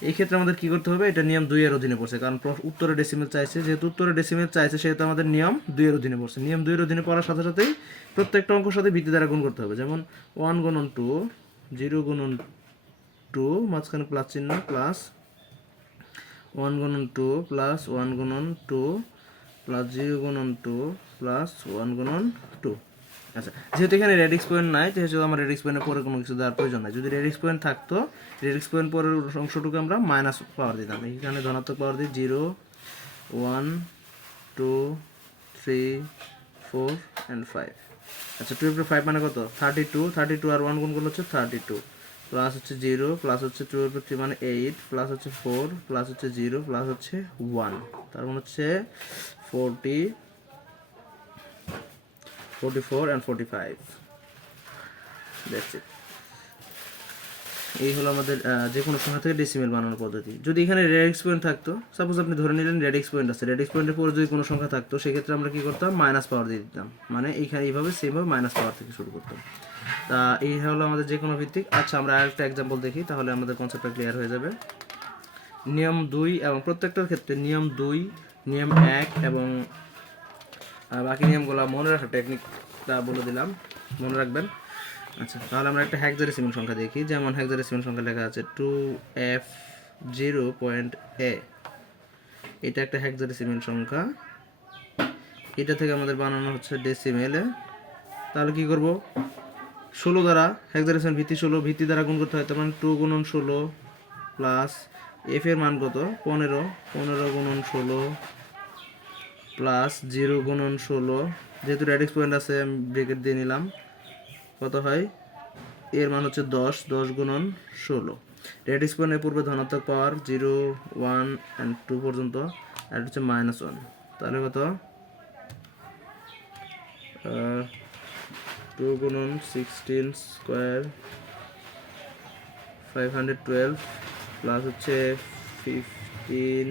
এই ক্ষেত্রে আমাদের কি করতে হবে? এটা নিয়ম 2 এর অধীনে পড়ছে, কারণ উত্তরে ডেসিমেল চাইছে, যেহেতু উত্তরে ডেসিমেল চাইছে সেহেতু আমাদের নিয়ম 2 এর অধীনে পড়ছে। নিয়ম 2 এর অধীনে পড়ার সাথে সাথেই প্রত্যেকটা অঙ্কের সাথে ভিত্তি দ্বারা গুণ করতে হবে। যেমন 1 গুণন 2, 0 গুণন 2, মাঝখানে প্লাস চিহ্ন, প্লাস 1 গুণন 2 প্লাস 1 গুণন 2 প্লাস 0 গুণন 2 প্লাস 1 গুণন 2। আচ্ছা, যেহেতু এখানে রেডিক্স পয়েন্ট নাই, সেহেতু আমার রেডিক্স পয়েন্টের পরে কোনো কিছু দেওয়ার প্রয়োজন নাই। যদি রেডিক্স পয়েন্ট থাকতো, রেডিক্স পয়েন্ট পরের অংশটুকু আমরা মাইনাস পাওয়ার দিতাম। এখানে ধনাত্মক পাওয়ার দিই 0 1 2 3 4 and 5। আচ্ছা, 2 × 5 মানে কত? 32 আর 1 গুণ করলে হচ্ছে 32 প্লাস হচ্ছে 0 প্লাস হচ্ছে 2 × 3 মানে 8 প্লাস হচ্ছে 4 প্লাস হচ্ছে 0 প্লাস হচ্ছে 1, তার মানে হচ্ছে 44 and 45। That's it. এই হলো আমাদের যে কোনো সংখ্যা থেকে ডেসিমেল বানানোর পদ্ধতি। যদি এখানে রেডিক্স পয়েন্ট থাকতো, সাপোজ আপনি ধরে নিলেন রেডিক্স পয়েন্ট আছে, রেডিক্স পয়েন্টের পরে যদি কোনো সংখ্যা থাকতো সেক্ষেত্রে আমরা কী করতাম? মাইনাস পাওয়ার দিয়ে দিতাম, মানে এইখানে এইভাবে সেমভাবে মাইনাস পাওয়ার থেকে শুরু করতাম। তা এই হলো আমাদের যে কোনো ভিত্তিক। আচ্ছা, আমরা আরেকটা এক্সাম্পল দেখি, তাহলে আমাদের কনসেপ্টটা ক্লিয়ার হয়ে যাবে। নিয়ম 2 এবং প্রত্যেকটার ক্ষেত্রে নিয়ম 2, নিয়ম 1 এবং বাকি নিয়মগুলো মনে রাখার টেকনিকটা বলে দিলাম, মনে রাখবেন। আচ্ছা, তাহলে আমরা একটা হেক্সাডেসিমেল সংখ্যা দেখি। যেমন হেক্সাডেসিমেল সংখ্যা লেখা আছে 2F0.A। এটা একটা হেক্সাডেসিমেল সংখ্যা, এটা থেকে আমাদের বানানো হচ্ছে ডেসিমেলে। তাহলে কি করব? 16 দ্বারা, হেক্সাডেসিমেল ভিত্তি 16, ভিত্তি দ্বারা গুণ করতে হয়। তার মানে 2 গুণন 16 প্লাস এফ এর মান কত? 15 গুণন 16 প্লাস 0 গুণন 16 যেহেতু রেডিক্স পয়েন্ট আছে আমি ব্রেকেট দিয়ে নিলাম, কত হয়, এর মান হচ্ছে 10, 10 গুণন 16। রেডিক্স পয়েন্টের পূর্বে ধনাত্মক পাওয়ার 0, 1 and 2 পর্যন্ত, আর হচ্ছে -1, তাহলে কত, 2 গুণন 16 স্কোয়ার 512 প্লাস হচ্ছে 15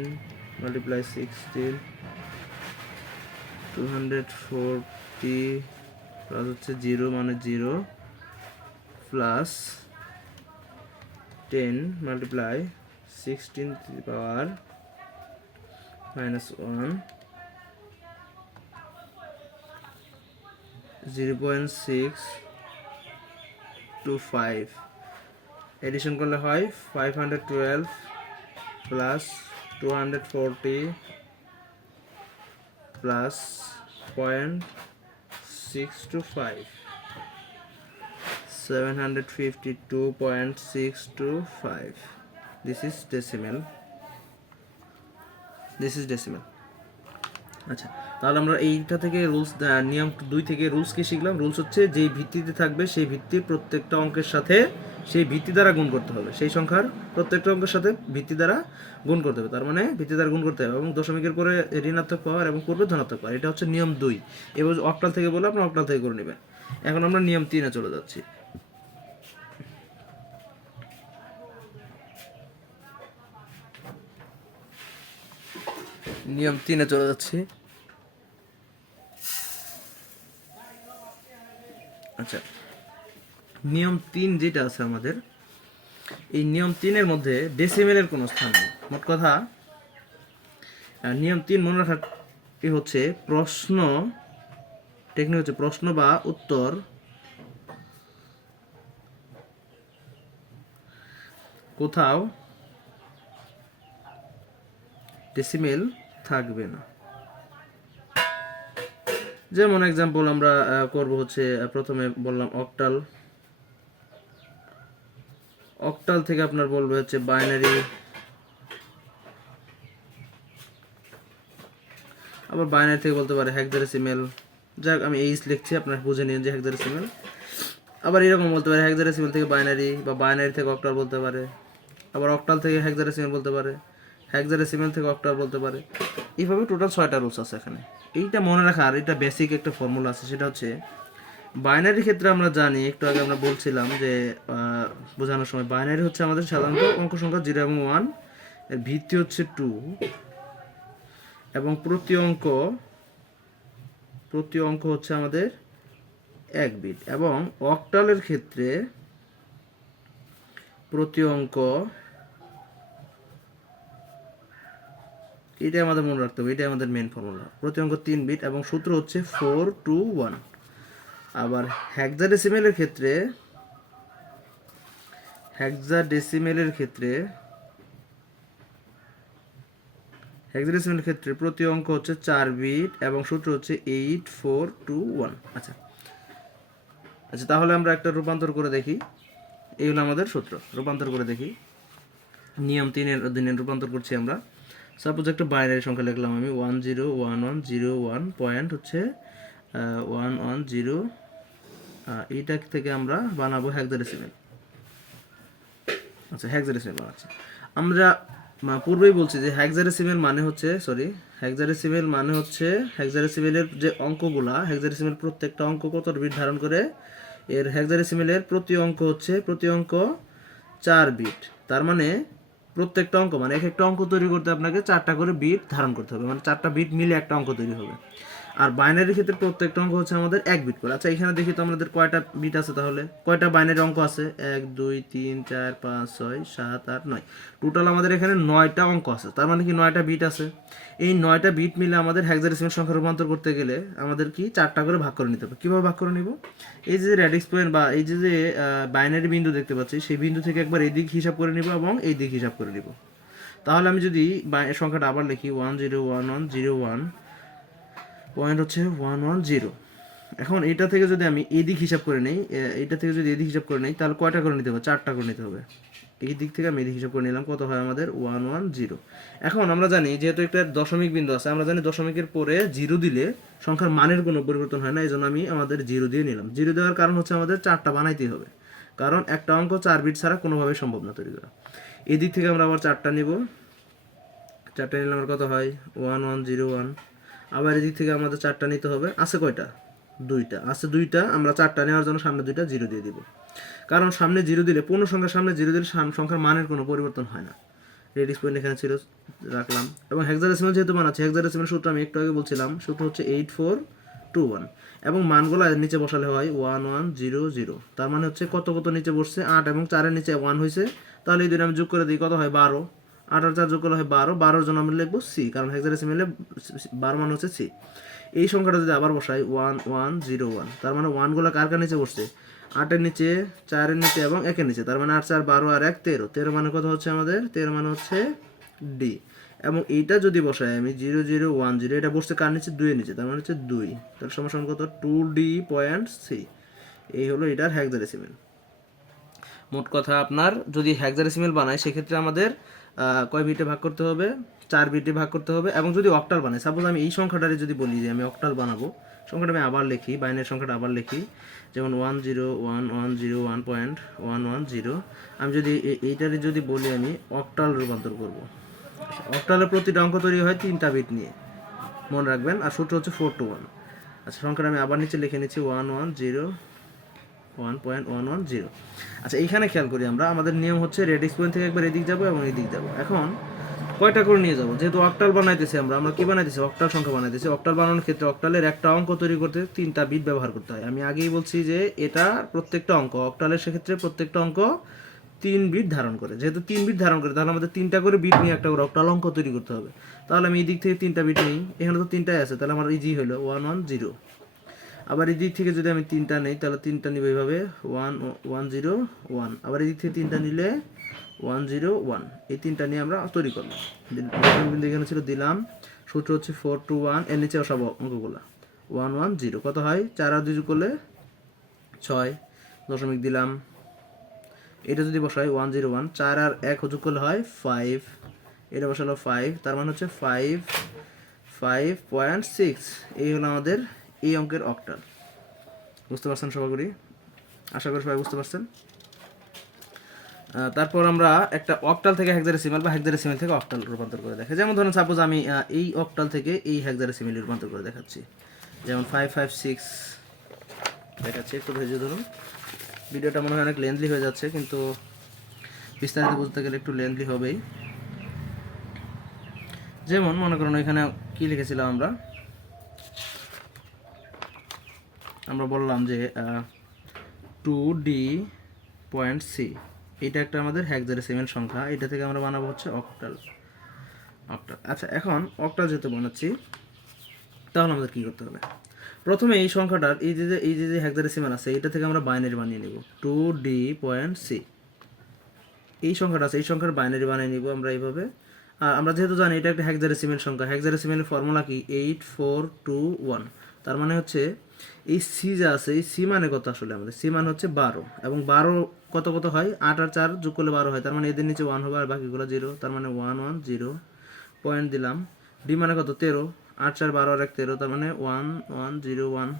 মাল্টিপ্লাই 16 240 প্লাস হচ্ছে 0 মানে 0 plus 10 multiply 16 to the power -1 0.625 addition করলে হয় 512 plus 240 plus 0.625 752.625. This is decimal. আচ্ছা, তাহলে আমরা এইটা থেকে রুলস, নিয়ম 2 থেকে রুলস কি শিখলাম? রুলস হচ্ছে যেই ভিত্তিতে থাকবে সেই ভিত্তির প্রত্যেকটা অঙ্কের সাথে সেই ভিত্তি দ্বারা গুণ করতে হবে, সেই সংখ্যার প্রত্যেকটা অঙ্কের সাথে ভিত্তি দ্বারা গুণ করতে হবে, তার মানে ভিত্তি দ্বারা গুণ করতে হবে, এবং দশমিকের পরে ঋণাত্মক পাওয়ার এবং পূর্বে ধনাত্মক পাওয়ার, এটা হচ্ছে নিয়ম 2। এবার অক্টাল থেকে বলে আপনি অক্টাল থেকে করে নেবেন। এখন আমরা নিয়ম 3-এ চলে যাচ্ছি। নিয়ম 3-এ চলে যাচ্ছি। আচ্ছা, নিয়ম 3 যেটা আছে আমাদের, এই নিয়ম 3-এর মধ্যে ডেসিমেলের কোনো স্থান নেই। মোট কথা নিয়ম 3 মনে রাখার কি হচ্ছে, প্রশ্ন টেকনিক হচ্ছে প্রশ্ন বা উত্তর কোথাও ডেসিমেল থাকবে না। যেমন এক্সাম্পল আমরা করব হচ্ছে, প্রথমে বললাম অক্টাল, অক্টাল থেকে আপনার বলবে হচ্ছে বাইনারি, আবার বাইনারি থেকে বলতে পারে হেক্সাডেসিমেল। যাক, আমি এইচ লিখছি, আপনারা বুঝে নিন যে হেক্সাডেসিমেল। আবার এরকম বলতে পারে হেক্সাডেসিমেল থেকে বাইনারি, বা বাইনারি থেকে অক্টাল বলতে পারে, আবার অক্টাল থেকে হেক্সাডেসিমেল বলতে পারে, হেক্সাডেসিমেল থেকে অক্টাল বলতে পারে। এইভাবে টোটাল 6টা রুলস আছে এখানে। এইটা মনে রাখার এটা বেসিক একটা ফর্মুলা আছে, সেটা হচ্ছে বাইনারি ক্ষেত্রে আমরা জানি, একটু আগে আমরা বলছিলাম যে বোঝানোর সময়, বাইনারি হচ্ছে আমাদের সাধারণত অঙ্ক সংখ্যা 0 এবং 1, এর ভিত্তি হচ্ছে 2, এবং প্রতি অঙ্ক হচ্ছে আমাদের 1 বিট। এবং অক্টালের ক্ষেত্রে প্রতি অঙ্ক, এটাই আমাদের মনে রাখতে হবে, এটাই আমাদের মেন ফর্মুলা, প্রতি অঙ্ক 3 বিট এবং সূত্র হচ্ছে 4 2 1। আবার হেক্সাডেসিমেলের ক্ষেত্রে প্রতি অঙ্ক হচ্ছে 4 বিট এবং সূত্র হচ্ছে 8 4 2 1। আচ্ছা, তাহলে আমরা একটা রূপান্তর করে দেখি। এই হলো আমাদের সূত্র, রূপান্তর করে দেখি। নিয়ম 3-এর অধীনে রূপান্তর করছি আমরা। সাপোজ একটা বাইনারি সংখ্যা লিখলাম আমি 101101 পয়েন্ট হচ্ছে 110, এইটা থেকে আমরা বানাবো হেক্সাডেসিমেল। আচ্ছা, হেক্সাডেসিমেল বানাচ্ছি আমরা। পূর্বেই বলছি যে হেক্সাডেসিমেলের যে অঙ্কগুলা, হেক্সাডেসিমেল প্রত্যেকটা অঙ্ক কত বিট ধারণ করে, এর হেক্সাডেসিমেলের প্রতি অঙ্ক 4 বিট। তার মানে প্রত্যেকটা অঙ্ক, মানে এক একটা অঙ্ক তৈরি করতে আপনাকে 4টা করে বিট ধারণ করতে হবে, মানে 4টা বিট মিলে একটা অঙ্ক তৈরি হবে। আর বাইনারির ক্ষেত্রে প্রত্যেকটা অঙ্ক হচ্ছে আমাদের 1 বিট করে। আচ্ছা, এখানে দেখি তো আমাদের কয়টা বিট আছে, তাহলে কয়টা বাইনারি অঙ্ক আছে, 1 2 3 4 5 6 7 8 9, টোটাল আমাদের এখানে 9টা অঙ্ক আছে। তার মানে কি 9টা বিট আছে। এই 9টা বিট মিলে আমাদের হেক্সাডেসিমেল সংখ্যা রূপান্তর করতে গেলে আমাদের কি 4টা করে ভাগ করে নিতে হবে। কীভাবে ভাগ করে নিব? এই যে রেডিক্স পয়েন্ট বা এই যে বাইনারি বিন্দু দেখতে পাচ্ছি, সেই বিন্দু থেকে একবার এই দিক হিসাব করে নিব এবং এই দিক হিসাব করে নিব। তাহলে আমি যদি সংখ্যাটা আবার লিখি 101101 পয়েন্ট হচ্ছে 110। এখন এটা থেকে যদি আমি এদিক হিসাব করে নেই, তাহলে কয়টা করে নিতে হবে? 4টা করে নিতে হবে। এই দিক থেকে আমি এদিক হিসাব করে নিলাম, কত হয় আমাদের 110। এখন আমরা জানি যেহেতু একটা দশমিক বিন্দু আছে, আমরা জানি দশমিকের পরে জিরো দিলে সংখ্যার মানের কোনো পরিবর্তন হয় না, এই জন্য আমি আমাদের জিরো দিয়ে নিলাম। জিরো দেওয়ার কারণ হচ্ছে আমাদের 4টা বানাইতেই হবে, কারণ একটা অঙ্ক 4 বিট ছাড়া কোনোভাবেই সম্ভব না তৈরি করা। এই দিক থেকে আমরা আবার 4টা নিব, 4টা নিলে আমার কত হয় 1101। আবার এদিক থেকে আমাদের 4টা নিতে হবে, আছে কয়টা 2টা আছে, 2টা আমরা 4টা নেওয়ার জন্য সামনে 2টা জিরো দিয়ে দিব, কারণ সামনে জিরো দিলে পূর্ণ সংখ্যার সামনে জিরো দিলে সংখ্যার মানের কোনো পরিবর্তন হয় না। রেডিক্স পয়েন্ট এখানে ছিল, রাখলাম। এবং হেক্সাডেসিমাল যেহেতু বানাচ্ছি, হেক্সাডেসিমাল সূত্র আমি একটু আগে বলছিলাম, সূত্র হচ্ছে 8421 এবং মানগুলো নিচে বসালে হয় 1100। তার মানে হচ্ছে কত কত নিচে বসছে 8 এবং 4-এর নিচে 1 হয়েছে, তাহলে এই দুটো আমি যোগ করে দিই, কত হয় 12। 8 আর 4 যোগ করলে হয় 12, 12-এর জন্য আমরা লিখবো সি, কারণ হেক্সাডেসিমালে 12 মান হচ্ছে সি। এই সংখ্যাটা যদি আবার বসাই 1101, তার মানে ওয়ানগুলো কার কার নিচে বসছে 8-এর নিচে, 4-এর নিচে এবং 1-এর নিচে, তার মানে 8 4 12 আর 1 13, 13 মানে কত হচ্ছে আমাদের, 13 মানে হচ্ছে ডি। এবং এইটা যদি বসাই আমি 0010, এটা বসছে কার নিচে 2-এর নিচে, তার মানে হচ্ছে 2, তাহলে সমান কত 2D.C। এই হলো এটার হেক্সাডেসিমাল। মোট কথা আপনার যদি হেক্সাডেসিমাল বানায় সেক্ষেত্রে আমাদের কয় বিটে ভাগ করতে হবে, 4 বিটে ভাগ করতে হবে। এবং যদি অক্টাল বানাই, সাপোজ আমি এই সংখ্যাটারে যদি বলি যে আমি অক্টাল বানাবো, সংখ্যাটা আমি আবার লিখি, বাইনারি সংখ্যাটা আবার লিখি, যেমন 101101.110। আমি যদি এইটারে যদি বলি আমি অক্টাল রূপান্তর করব, অক্টালের প্রতিটা অঙ্ক তৈরি হয় 3টা বিট নিয়ে, মনে রাখবেন, আর সূত্র হচ্ছে 4 to 1। আচ্ছা, সংখ্যাটা আমি আবার নিচে লিখে নিচ্ছি 110. আচ্ছা, এইখানে খেয়াল করি আমরা, আমাদের নিয়ম হচ্ছে রেডিক্স পয়েন্ট থেকে একবার এদিক যাবো এবং এদিক যাবো। এখন কয়টা করে নিয়ে যাবো, যেহেতু অক্টাল বানাইতেছি আমরা কি বানাইতেছি, অক্টাল সংখ্যা বানাইতেছি। অক্টাল বানানোর ক্ষেত্রে অক্টালের একটা অঙ্ক তৈরি করতে 3টা বিট ব্যবহার করতে হয়। আমি আগেই বলছি যে এটা প্রত্যেকটা অঙ্ক অক্টালের, সেক্ষেত্রে প্রত্যেকটা অঙ্ক 3 বিট ধারণ করে। যেহেতু 3 বিট ধারণ করে, তাহলে আমাদের 3টা করে বিট নিয়ে একটা করে অক্টাল অঙ্ক তৈরি করতে হবে। তাহলে আমি এই দিক থেকে 3টা বিট নিই, এখানে তো 3টাই আছে, তাহলে আমার ইজি হলো 110। আবার এই দিক থেকে যদি আমি 3টা নেই, তাহলে 3টা নিব এইভাবে 101। আবার এই দিক থেকে 3টা নিলে 101। এই 3টা নিয়ে আমরা তৈরি করলাম। বিন্দু এখানে ছিল, দিলাম। সূত্র হচ্ছে 4 to 1, এর নিচে সব অঙ্কগুলো 110। কত হয় 4 আর 2 যোগ করলে 6, দশমিক দিলাম। এটা যদি বসাই 101, 4 আর 1 যোগ করলে হয় 5, এটা বসালো 5, তার মানে হচ্ছে 5.6। এই হলো আমাদের এই অঙ্কের অক্টাল। বুঝতে পারছেন সবাই করি, আশা করি সবাই বুঝতে পারছেন। তারপর আমরা একটা অক্টাল থেকে হেক্সাডেসিমাল বা হেক্সাডেসিমাল থেকে অক্টাল রূপান্তর করে দেখাই। যেমন ধরুন সাপোজ আমি এই অক্টাল থেকে এই হেক্সাডেসিমাল রূপান্তর করে দেখাচ্ছি, যেমন 556 দেখাচ্ছি। একটু ধৈর্য ধরুন, ভিডিওটা মনে হয় অনেক লেন্থলি হয়ে যাচ্ছে, কিন্তু বিস্তারিত বুঝতে গেলে একটু লেন্থলি হবেই। যেমন মনে করুন এখানে কি লিখেছিলাম আমরা বললাম যে 2D.C, এটা একটা আমাদের হেক্সাডেসিমাল সংখ্যা, এটা থেকে আমরা বানাবো হচ্ছে অক্টাল। আচ্ছা, এখন অক্টাল যেহেতু বানাচ্ছি, তাহলে আমাদের কি করতে হবে, প্রথমে এই সংখ্যাটার এই যে হেক্সাডেসিমাল আছে, এটা থেকে আমরা বাইনারি বানিয়ে নিব 2D.C। এই সংখ্যাটা আছে, এই সংখ্যার বাইনারি বানিয়ে নিব আমরা এইভাবে। আর আমরা যেহেতু জানি এটা একটা হেক্সাডেসিমাল সংখ্যা, হেক্সাডেসিমালের ফর্মুলা কি 8421। তার মানে হচ্ছে এই সি যা আছে, এই সি মানে কত, আসলে আমাদের সি মানে হচ্ছে 12, এবং 12 কত কত হয় 8 আর 4 যোগ করলে 12 হয়, তার মানে এদের নিচে 1 হবে আর বাকিগুলো 0, তার মানে 110 পয়েন্ট দিলাম। ডি মানে কত 13, 8 4 12 আর 1 13, তার মানে 1101।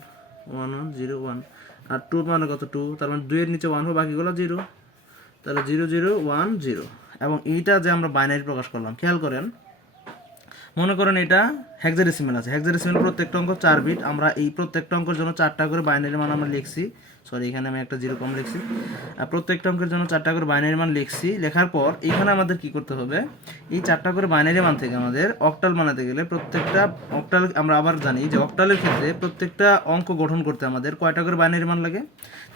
আর 2 মানে কত 2, তার মানে 2 এর নিচে 1 হবে, বাকিগুলো 0, তাহলে 0010। এবং এইটা যে আমরা বাইনারি প্রকাশ করলাম, খেয়াল করেন, মনে করেন এটা হেক্সাডেসিমাল আছে, হেক্সাডেসিমাল প্রত্যেকটা অঙ্ক 4 বিট, আমরা এই প্রত্যেকটা অঙ্কের জন্য 4টা করে বাইনারি মান আমরা লিখছি, সরি এখানে আমি একটা 0 কম লিখছি। আর প্রত্যেকটা অঙ্কের জন্য 4টা করে বাইনারি মান লিখছি, লেখার পর এখানে আমাদের কি করতে হবে, এই 4টা করে বাইনারি মান থেকে আমাদের অক্টাল বানাতে গেলে প্রত্যেকটা অক্টাল, আমরা আবার জানি যে অক্টালের ক্ষেত্রে প্রত্যেকটা অঙ্ক গঠন করতে আমাদের কয়টা করে বাইনারি মান লাগে,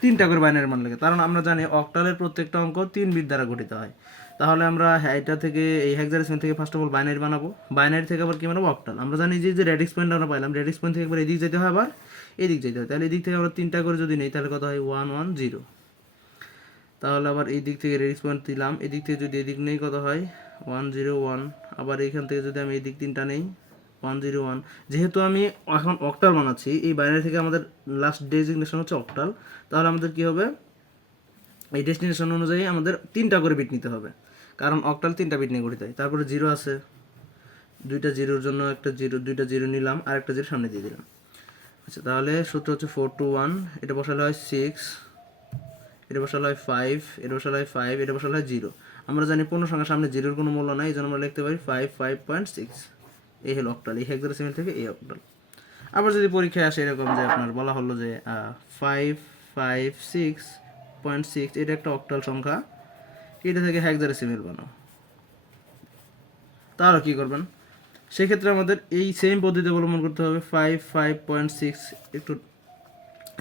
3টা করে বাইনারি মান লাগে, কারণ আমরা জানি অক্টালের প্রত্যেকটা অঙ্ক 3 বিট দ্বারা গঠিত হয়। তাহলে আমরা এটা থেকে এই হেক্সাডেসিমাল থেকে ফার্স্ট অফ অল বাইনারি বানাবো, বাইনারি থেকে আবার কি বানাবো অক্টাল। আমরা জানি যে রেডিক্স পয়েন্ট আমরা পাইলাম, রেডিক্স পয়েন্ট থেকে একবার এদিক যেতে হয়, আবার এদিক যেতে হয়, তাহলে এদিক থেকে আমরা 3টা করে যদি নেই, তাহলে কত হয় 110। তাহলে আবার এই দিক থেকে রেডিক্স পয়েন্ট দিলাম, এদিক থেকে যদি এদিক নেই কত হয় 101। আবার এইখান থেকে যদি আমি এই দিক 3টা নেই 101। যেহেতু আমি এখন অক্টাল বানাচ্ছি, এই বাইনারি থেকে আমাদের লাস্ট ডেজিগনেশন হচ্ছে অক্টাল, তাহলে আমাদের কি হবে এই ডেস্টিনেশন অনুযায়ী আমাদের 3টা করে বিট নিতে হবে, কারণ অক্টাল 3টা বিট নিয়ে গঠিত হয়। তারপরে জিরো আছে, 2টা জিরোর জন্য একটা জিরো, 2টা জিরো নিলাম আর একটা জিরো সামনে দিয়ে দিলাম। আচ্ছা, তাহলে সূত্র হচ্ছে 421, এটা বসালে হয় 6, এটা বসালে হয় 5, এটা বসালে হয় 5, এটা বসালে হয় 0। আমরা জানি পূর্ণ সংখ্যার সামনে জিরোর কোনো মূল্য নাই, এই জন্য আমরা লিখতে পারি 5.6। এই হলো অক্টাল, এই হেক্সাডেসিমেল থেকে এই অক্টাল। আবার যদি পরীক্ষায় আসে এরকম যে আপনার বলা হলো যে 556.6, এটা একটা অক্টাল সংখ্যা, এটা থেকে হেক্সাডেসিমেল বানাও, তাহলে কী করবেন? সেক্ষেত্রে আমাদের এই সেম পদ্ধতি অবলম্বন করতে হবে। 5.6 একটু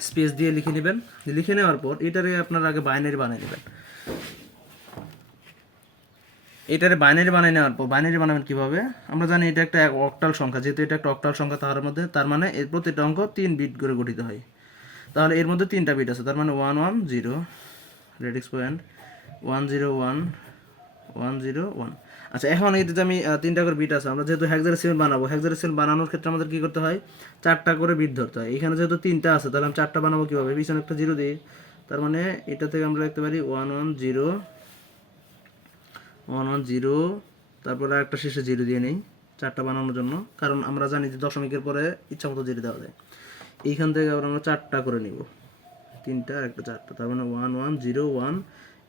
স্পেস দিয়ে লিখে নেবেন। লিখে নেওয়ার পর এটারে আপনার আগে বাইনারি বানিয়ে নেবেন। এটারে বাইনারি বানিয়ে নেওয়ার পর বাইনারি বানাবেন কীভাবে? আমরা জানি এটা একটা অক্টাল সংখ্যা, যেহেতু এটা একটা অক্টাল সংখ্যা তার মানে এর প্রতিটা অঙ্ক 3 বিট করে গঠিত হয়। তাহলে এর মধ্যে 3টা বিট আছে, তার মানে 110 রেডিক্স পয়েন্ট 101 101। আচ্ছা, এখন এটাতে আমি 3টা করে বিট আছে, আমরা যেহেতু হেক্সাডেসিমেল বানাবো, হেক্সাডেসিমেল বানানোর ক্ষেত্রে আমাদের কী করতে হয়? 4টা করে বিট ধরতে হয়। এখানে যেহেতু 3টা আছে, তাহলে আমি 4টা বানাবো কীভাবে? পিছনে একটা জিরো দিই, তার মানে এটা থেকে আমরা লিখতে পারি 110, তারপরে একটা শেষে জিরো দিয়ে নেই 4টা বানানোর জন্য, কারণ আমরা জানি যে দশমিকের পরে ইচ্ছা মতো জিরো দেওয়া যায়। এইখান থেকে আবার আমরা 4টা করে নিব, 3টা আর একটা 4টা, তার মানে 1101।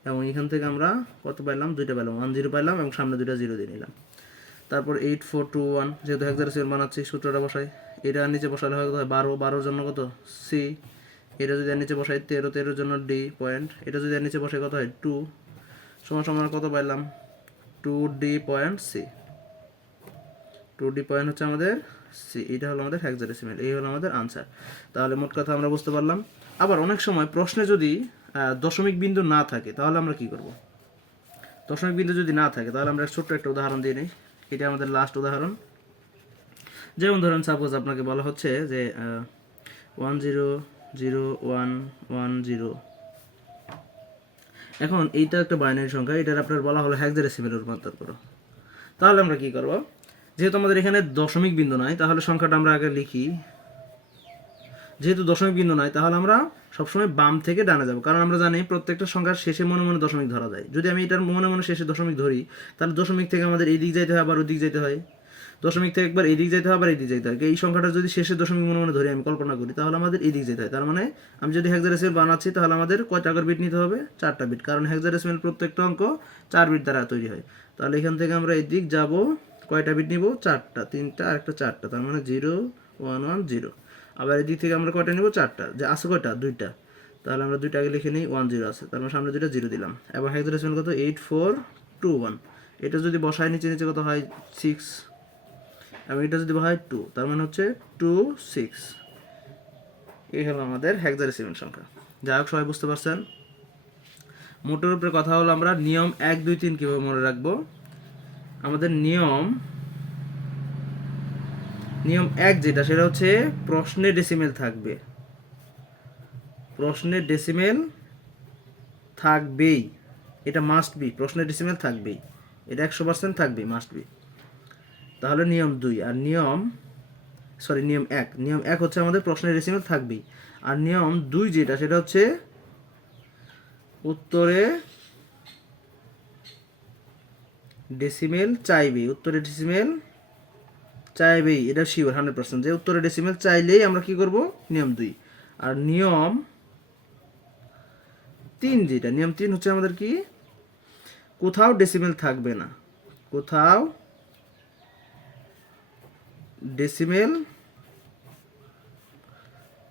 এবং এখান থেকে আমরা কত পাইলাম? 2টা পাইলাম, 10 পাইলাম এবং সামনে 2টা জিরো দিয়ে নিলাম। তারপর 8421, যেহেতু হেক্সাডেসিমেল বানাচ্ছি সূত্রটা বসাই। এটা নিচে বসালে হয় কত? 12, 12-র জন্য কত? সি। এটা যদি নিচে বসাই 13, 13-র জন্য ডি পয়েন্ট। এটা যদি নিচে বসাই কত হয়? 2 সমান সমান কত পাইলাম? 2D point C. 2D point হচ্ছে আমাদের সি, এটা হলো আমাদের হেক্সাডেসিমেল, এই হলো আমাদের আনসার। তাহলে মোট কথা আমরা বুঝতে পারলাম। আবার অনেক সময় প্রশ্নে যদি দশমিক বিন্দু না থাকে তাহলে আমরা কি করব? দশমিক বিন্দু যদি না থাকে তাহলে আমরা ছোট্ট একটা উদাহরণ দিয়ে নিই। এটা আমাদের লাস্ট উদাহরণ। যেমন ধরেন সাপোজ আপনাকে বলা হচ্ছে যে 100110। এখন এইটা একটা বাইনারি সংখ্যা, এটার আপনার বলা হলো হেক্সাডেসিমেলে রূপান্তর করো। তাহলে আমরা কি করব? যেহেতু আমাদের এখানে দশমিক বিন্দু নাই, তাহলে সংখ্যাটা আমরা আগে লিখি। যেহেতু দশমিক বিন্দু নাই, তাহলে আমরা সবসময় বাম থেকে ডানে যাব, কারণ আমরা জানি প্রত্যেকটা সংখ্যার শেষে মনে মনে দশমিক ধরা যায়। যদি আমি এটার মনে মনে শেষে দশমিক ধরি, তাহলে দশমিক থেকে আমাদের এই দিক যাইতে হয়, আবার ওই দিক যাইতে হয়। দশমিক থেকে একবার এই দিক যাইতে হয়, আবার এই দিক যাইতে হয়। এই সংখ্যাটা যদি শেষে দশমিক মনে মনে ধরি, আমি কল্পনা করি, তাহলে আমাদের এই দিক যেতে হয়। তার মানে আমি যদি হেক্সাডেসিমেল বানাচ্ছি, তাহলে আমাদের কয়টা করে বিট নিতে হবে? 4টা বিট, কারণ হেক্সাডেসিমেল প্রত্যেকটা অঙ্ক 4 বিট দ্বারা তৈরি হয়। তাহলে এখান থেকে আমরা এই দিক যাব, কয়টা বিট নিব? 4টা, 3টা আর একটা 4টা, তার মানে 0110। আবার এই দিক থেকে আমরা কয়টা নিব? 4টা, যে আছে কয়টা? 2টা। তাহলে আমরা 2টা আগে লিখে নিই, 10 আছে, তার মানে সামনে 2টা জিরো দিলাম। এবং হেক্সাডেসিমেল কত? 8421। এটা যদি বসায় নিচে নিচে কত হয়? 6। এবং এটা যদি হয় 2, তার মানে হচ্ছে 26। এই হলো আমাদের হেক্সাডেসিমেল সংখ্যা। যাই হোক, সবাই বুঝতে পারছেন। মোটের উপরে কথা হলো আমরা নিয়ম 1 2 3 কীভাবে মনে রাখবো। আমাদের নিয়ম 1 যেটা, সেটা হচ্ছে প্রশ্নে ডেসিমেল থাকবে। প্রশ্নে ডেসিমেল থাকবেই, এটা মাস্ট বি। প্রশ্নে ডেসিমেল থাকবেই, এটা 100% থাকবেই, মাস্ট বি। তাহলে নিয়ম 2। আর নিয়ম 1 হচ্ছে আমাদের প্রশ্নের ডেসিমেল থাকবেই। আর নিয়ম 2 যেটা, সেটা হচ্ছে উত্তরে ডেসিমেল চাইবেই। উত্তরে ডেসিমেল চাইবেই, এটা শিওর 100%, যে উত্তরে ডেসিমেল চাইলেই আমরা কি করব? নিয়ম 2। আর নিয়ম 3 যেটা, নিয়ম 3 হচ্ছে আমাদের কি? কোথাও ডেসিমেল থাকবে না। কোথাও ডেসিমেল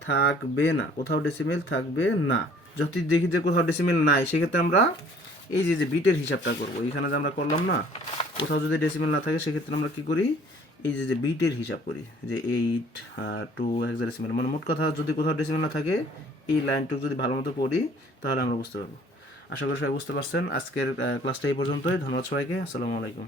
থাকবে না। কোথাও ডেসিমেল থাকবে না। যদি দেখি যে কোথাও ডেসিমেল নাই, সেক্ষেত্রে আমরা এই যে বিটের হিসাবটা করব। এখানে যে আমরা করলাম না, কোথাও যদি ডেসিমেল না থাকে, সেক্ষেত্রে আমরা কি করি? এই যে বিটের হিসাব করি, যে 8 2 হেক্সাডেসিমেল। মানে মোট কথা, যদি কোথাও ডেসিমেল না থাকে, এই লাইনটুকু যদি ভালো মতো পড়ি, তাহলে আমরা বুঝতে পারবো। আশা করি সবাই বুঝতে পারছেন। আজকের ক্লাসটা এই পর্যন্তই। ধন্যবাদ সবাইকে। আসসালামু আলাইকুম।